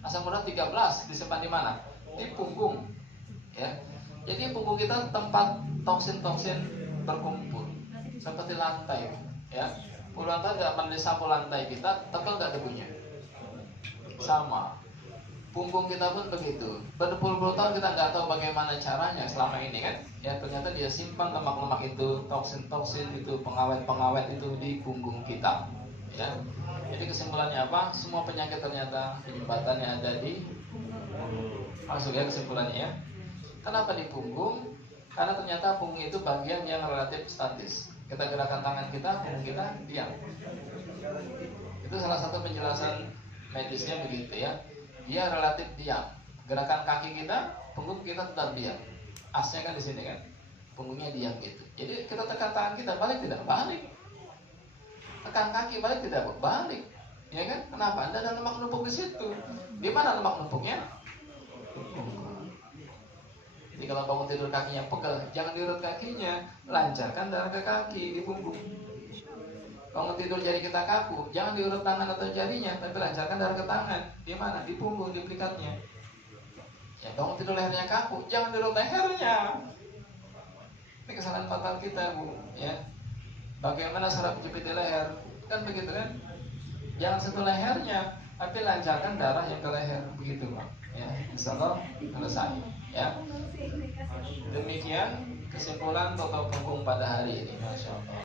Asam urat 13 disimpan di mana? Di punggung. Ya. Jadi punggung kita tempat toksin-toksin berkumpul. Seperti lantai, ya. Puluhan tahun nggak pernah disapu lantai kita, tebal nggak debunya? Sama. Punggung kita pun begitu. Berpuluh-puluh tahun kita nggak tahu bagaimana caranya selama ini kan? Ya ternyata dia simpan lemak-lemak itu, toksin-toksin itu, pengawet-pengawet itu di punggung kita. Ya. Jadi kesimpulannya apa? Semua penyakit ternyata penyebabnya ada di masuk ya kesimpulannya ya. Kenapa di punggung? Karena ternyata punggung itu bagian yang relatif statis. Kita gerakan tangan kita, punggung kita diam. Itu salah satu penjelasan medisnya begitu ya. Dia relatif diam. Gerakan kaki kita, punggung kita tetap diam. Asnya kan di sini kan, punggungnya diam gitu. Jadi kita tekan tangan kita, balik tidak? Balik. Tekan kaki, balik tidak? Balik. Ya kan? Kenapa? Anda ada lemak numpuk di situ. Di mana lemak numpuknya? Jadi kalau bangun tidur kakinya pegel, jangan diurut kakinya, lancarkan darah ke kaki di punggung. Bangun tidur jari kita kaku, jangan diurut tangan atau jarinya, tapi lancarkan darah ke tangan. Di mana? Di punggung, di pelikatnya. Ya, bangun tidur lehernya kaku, jangan diurut lehernya. Ini kesalahan fatal kita, Bu. Ya, bagaimana saraf jepit di leher? Kan begitu kan? Jangan sentuh lehernya, tapi lancarkan darah yang ke leher, begitu Pak. Ya, insya Allah selesai. Ya, demikian kesimpulan toto punggung pada hari ini, Masya Allah.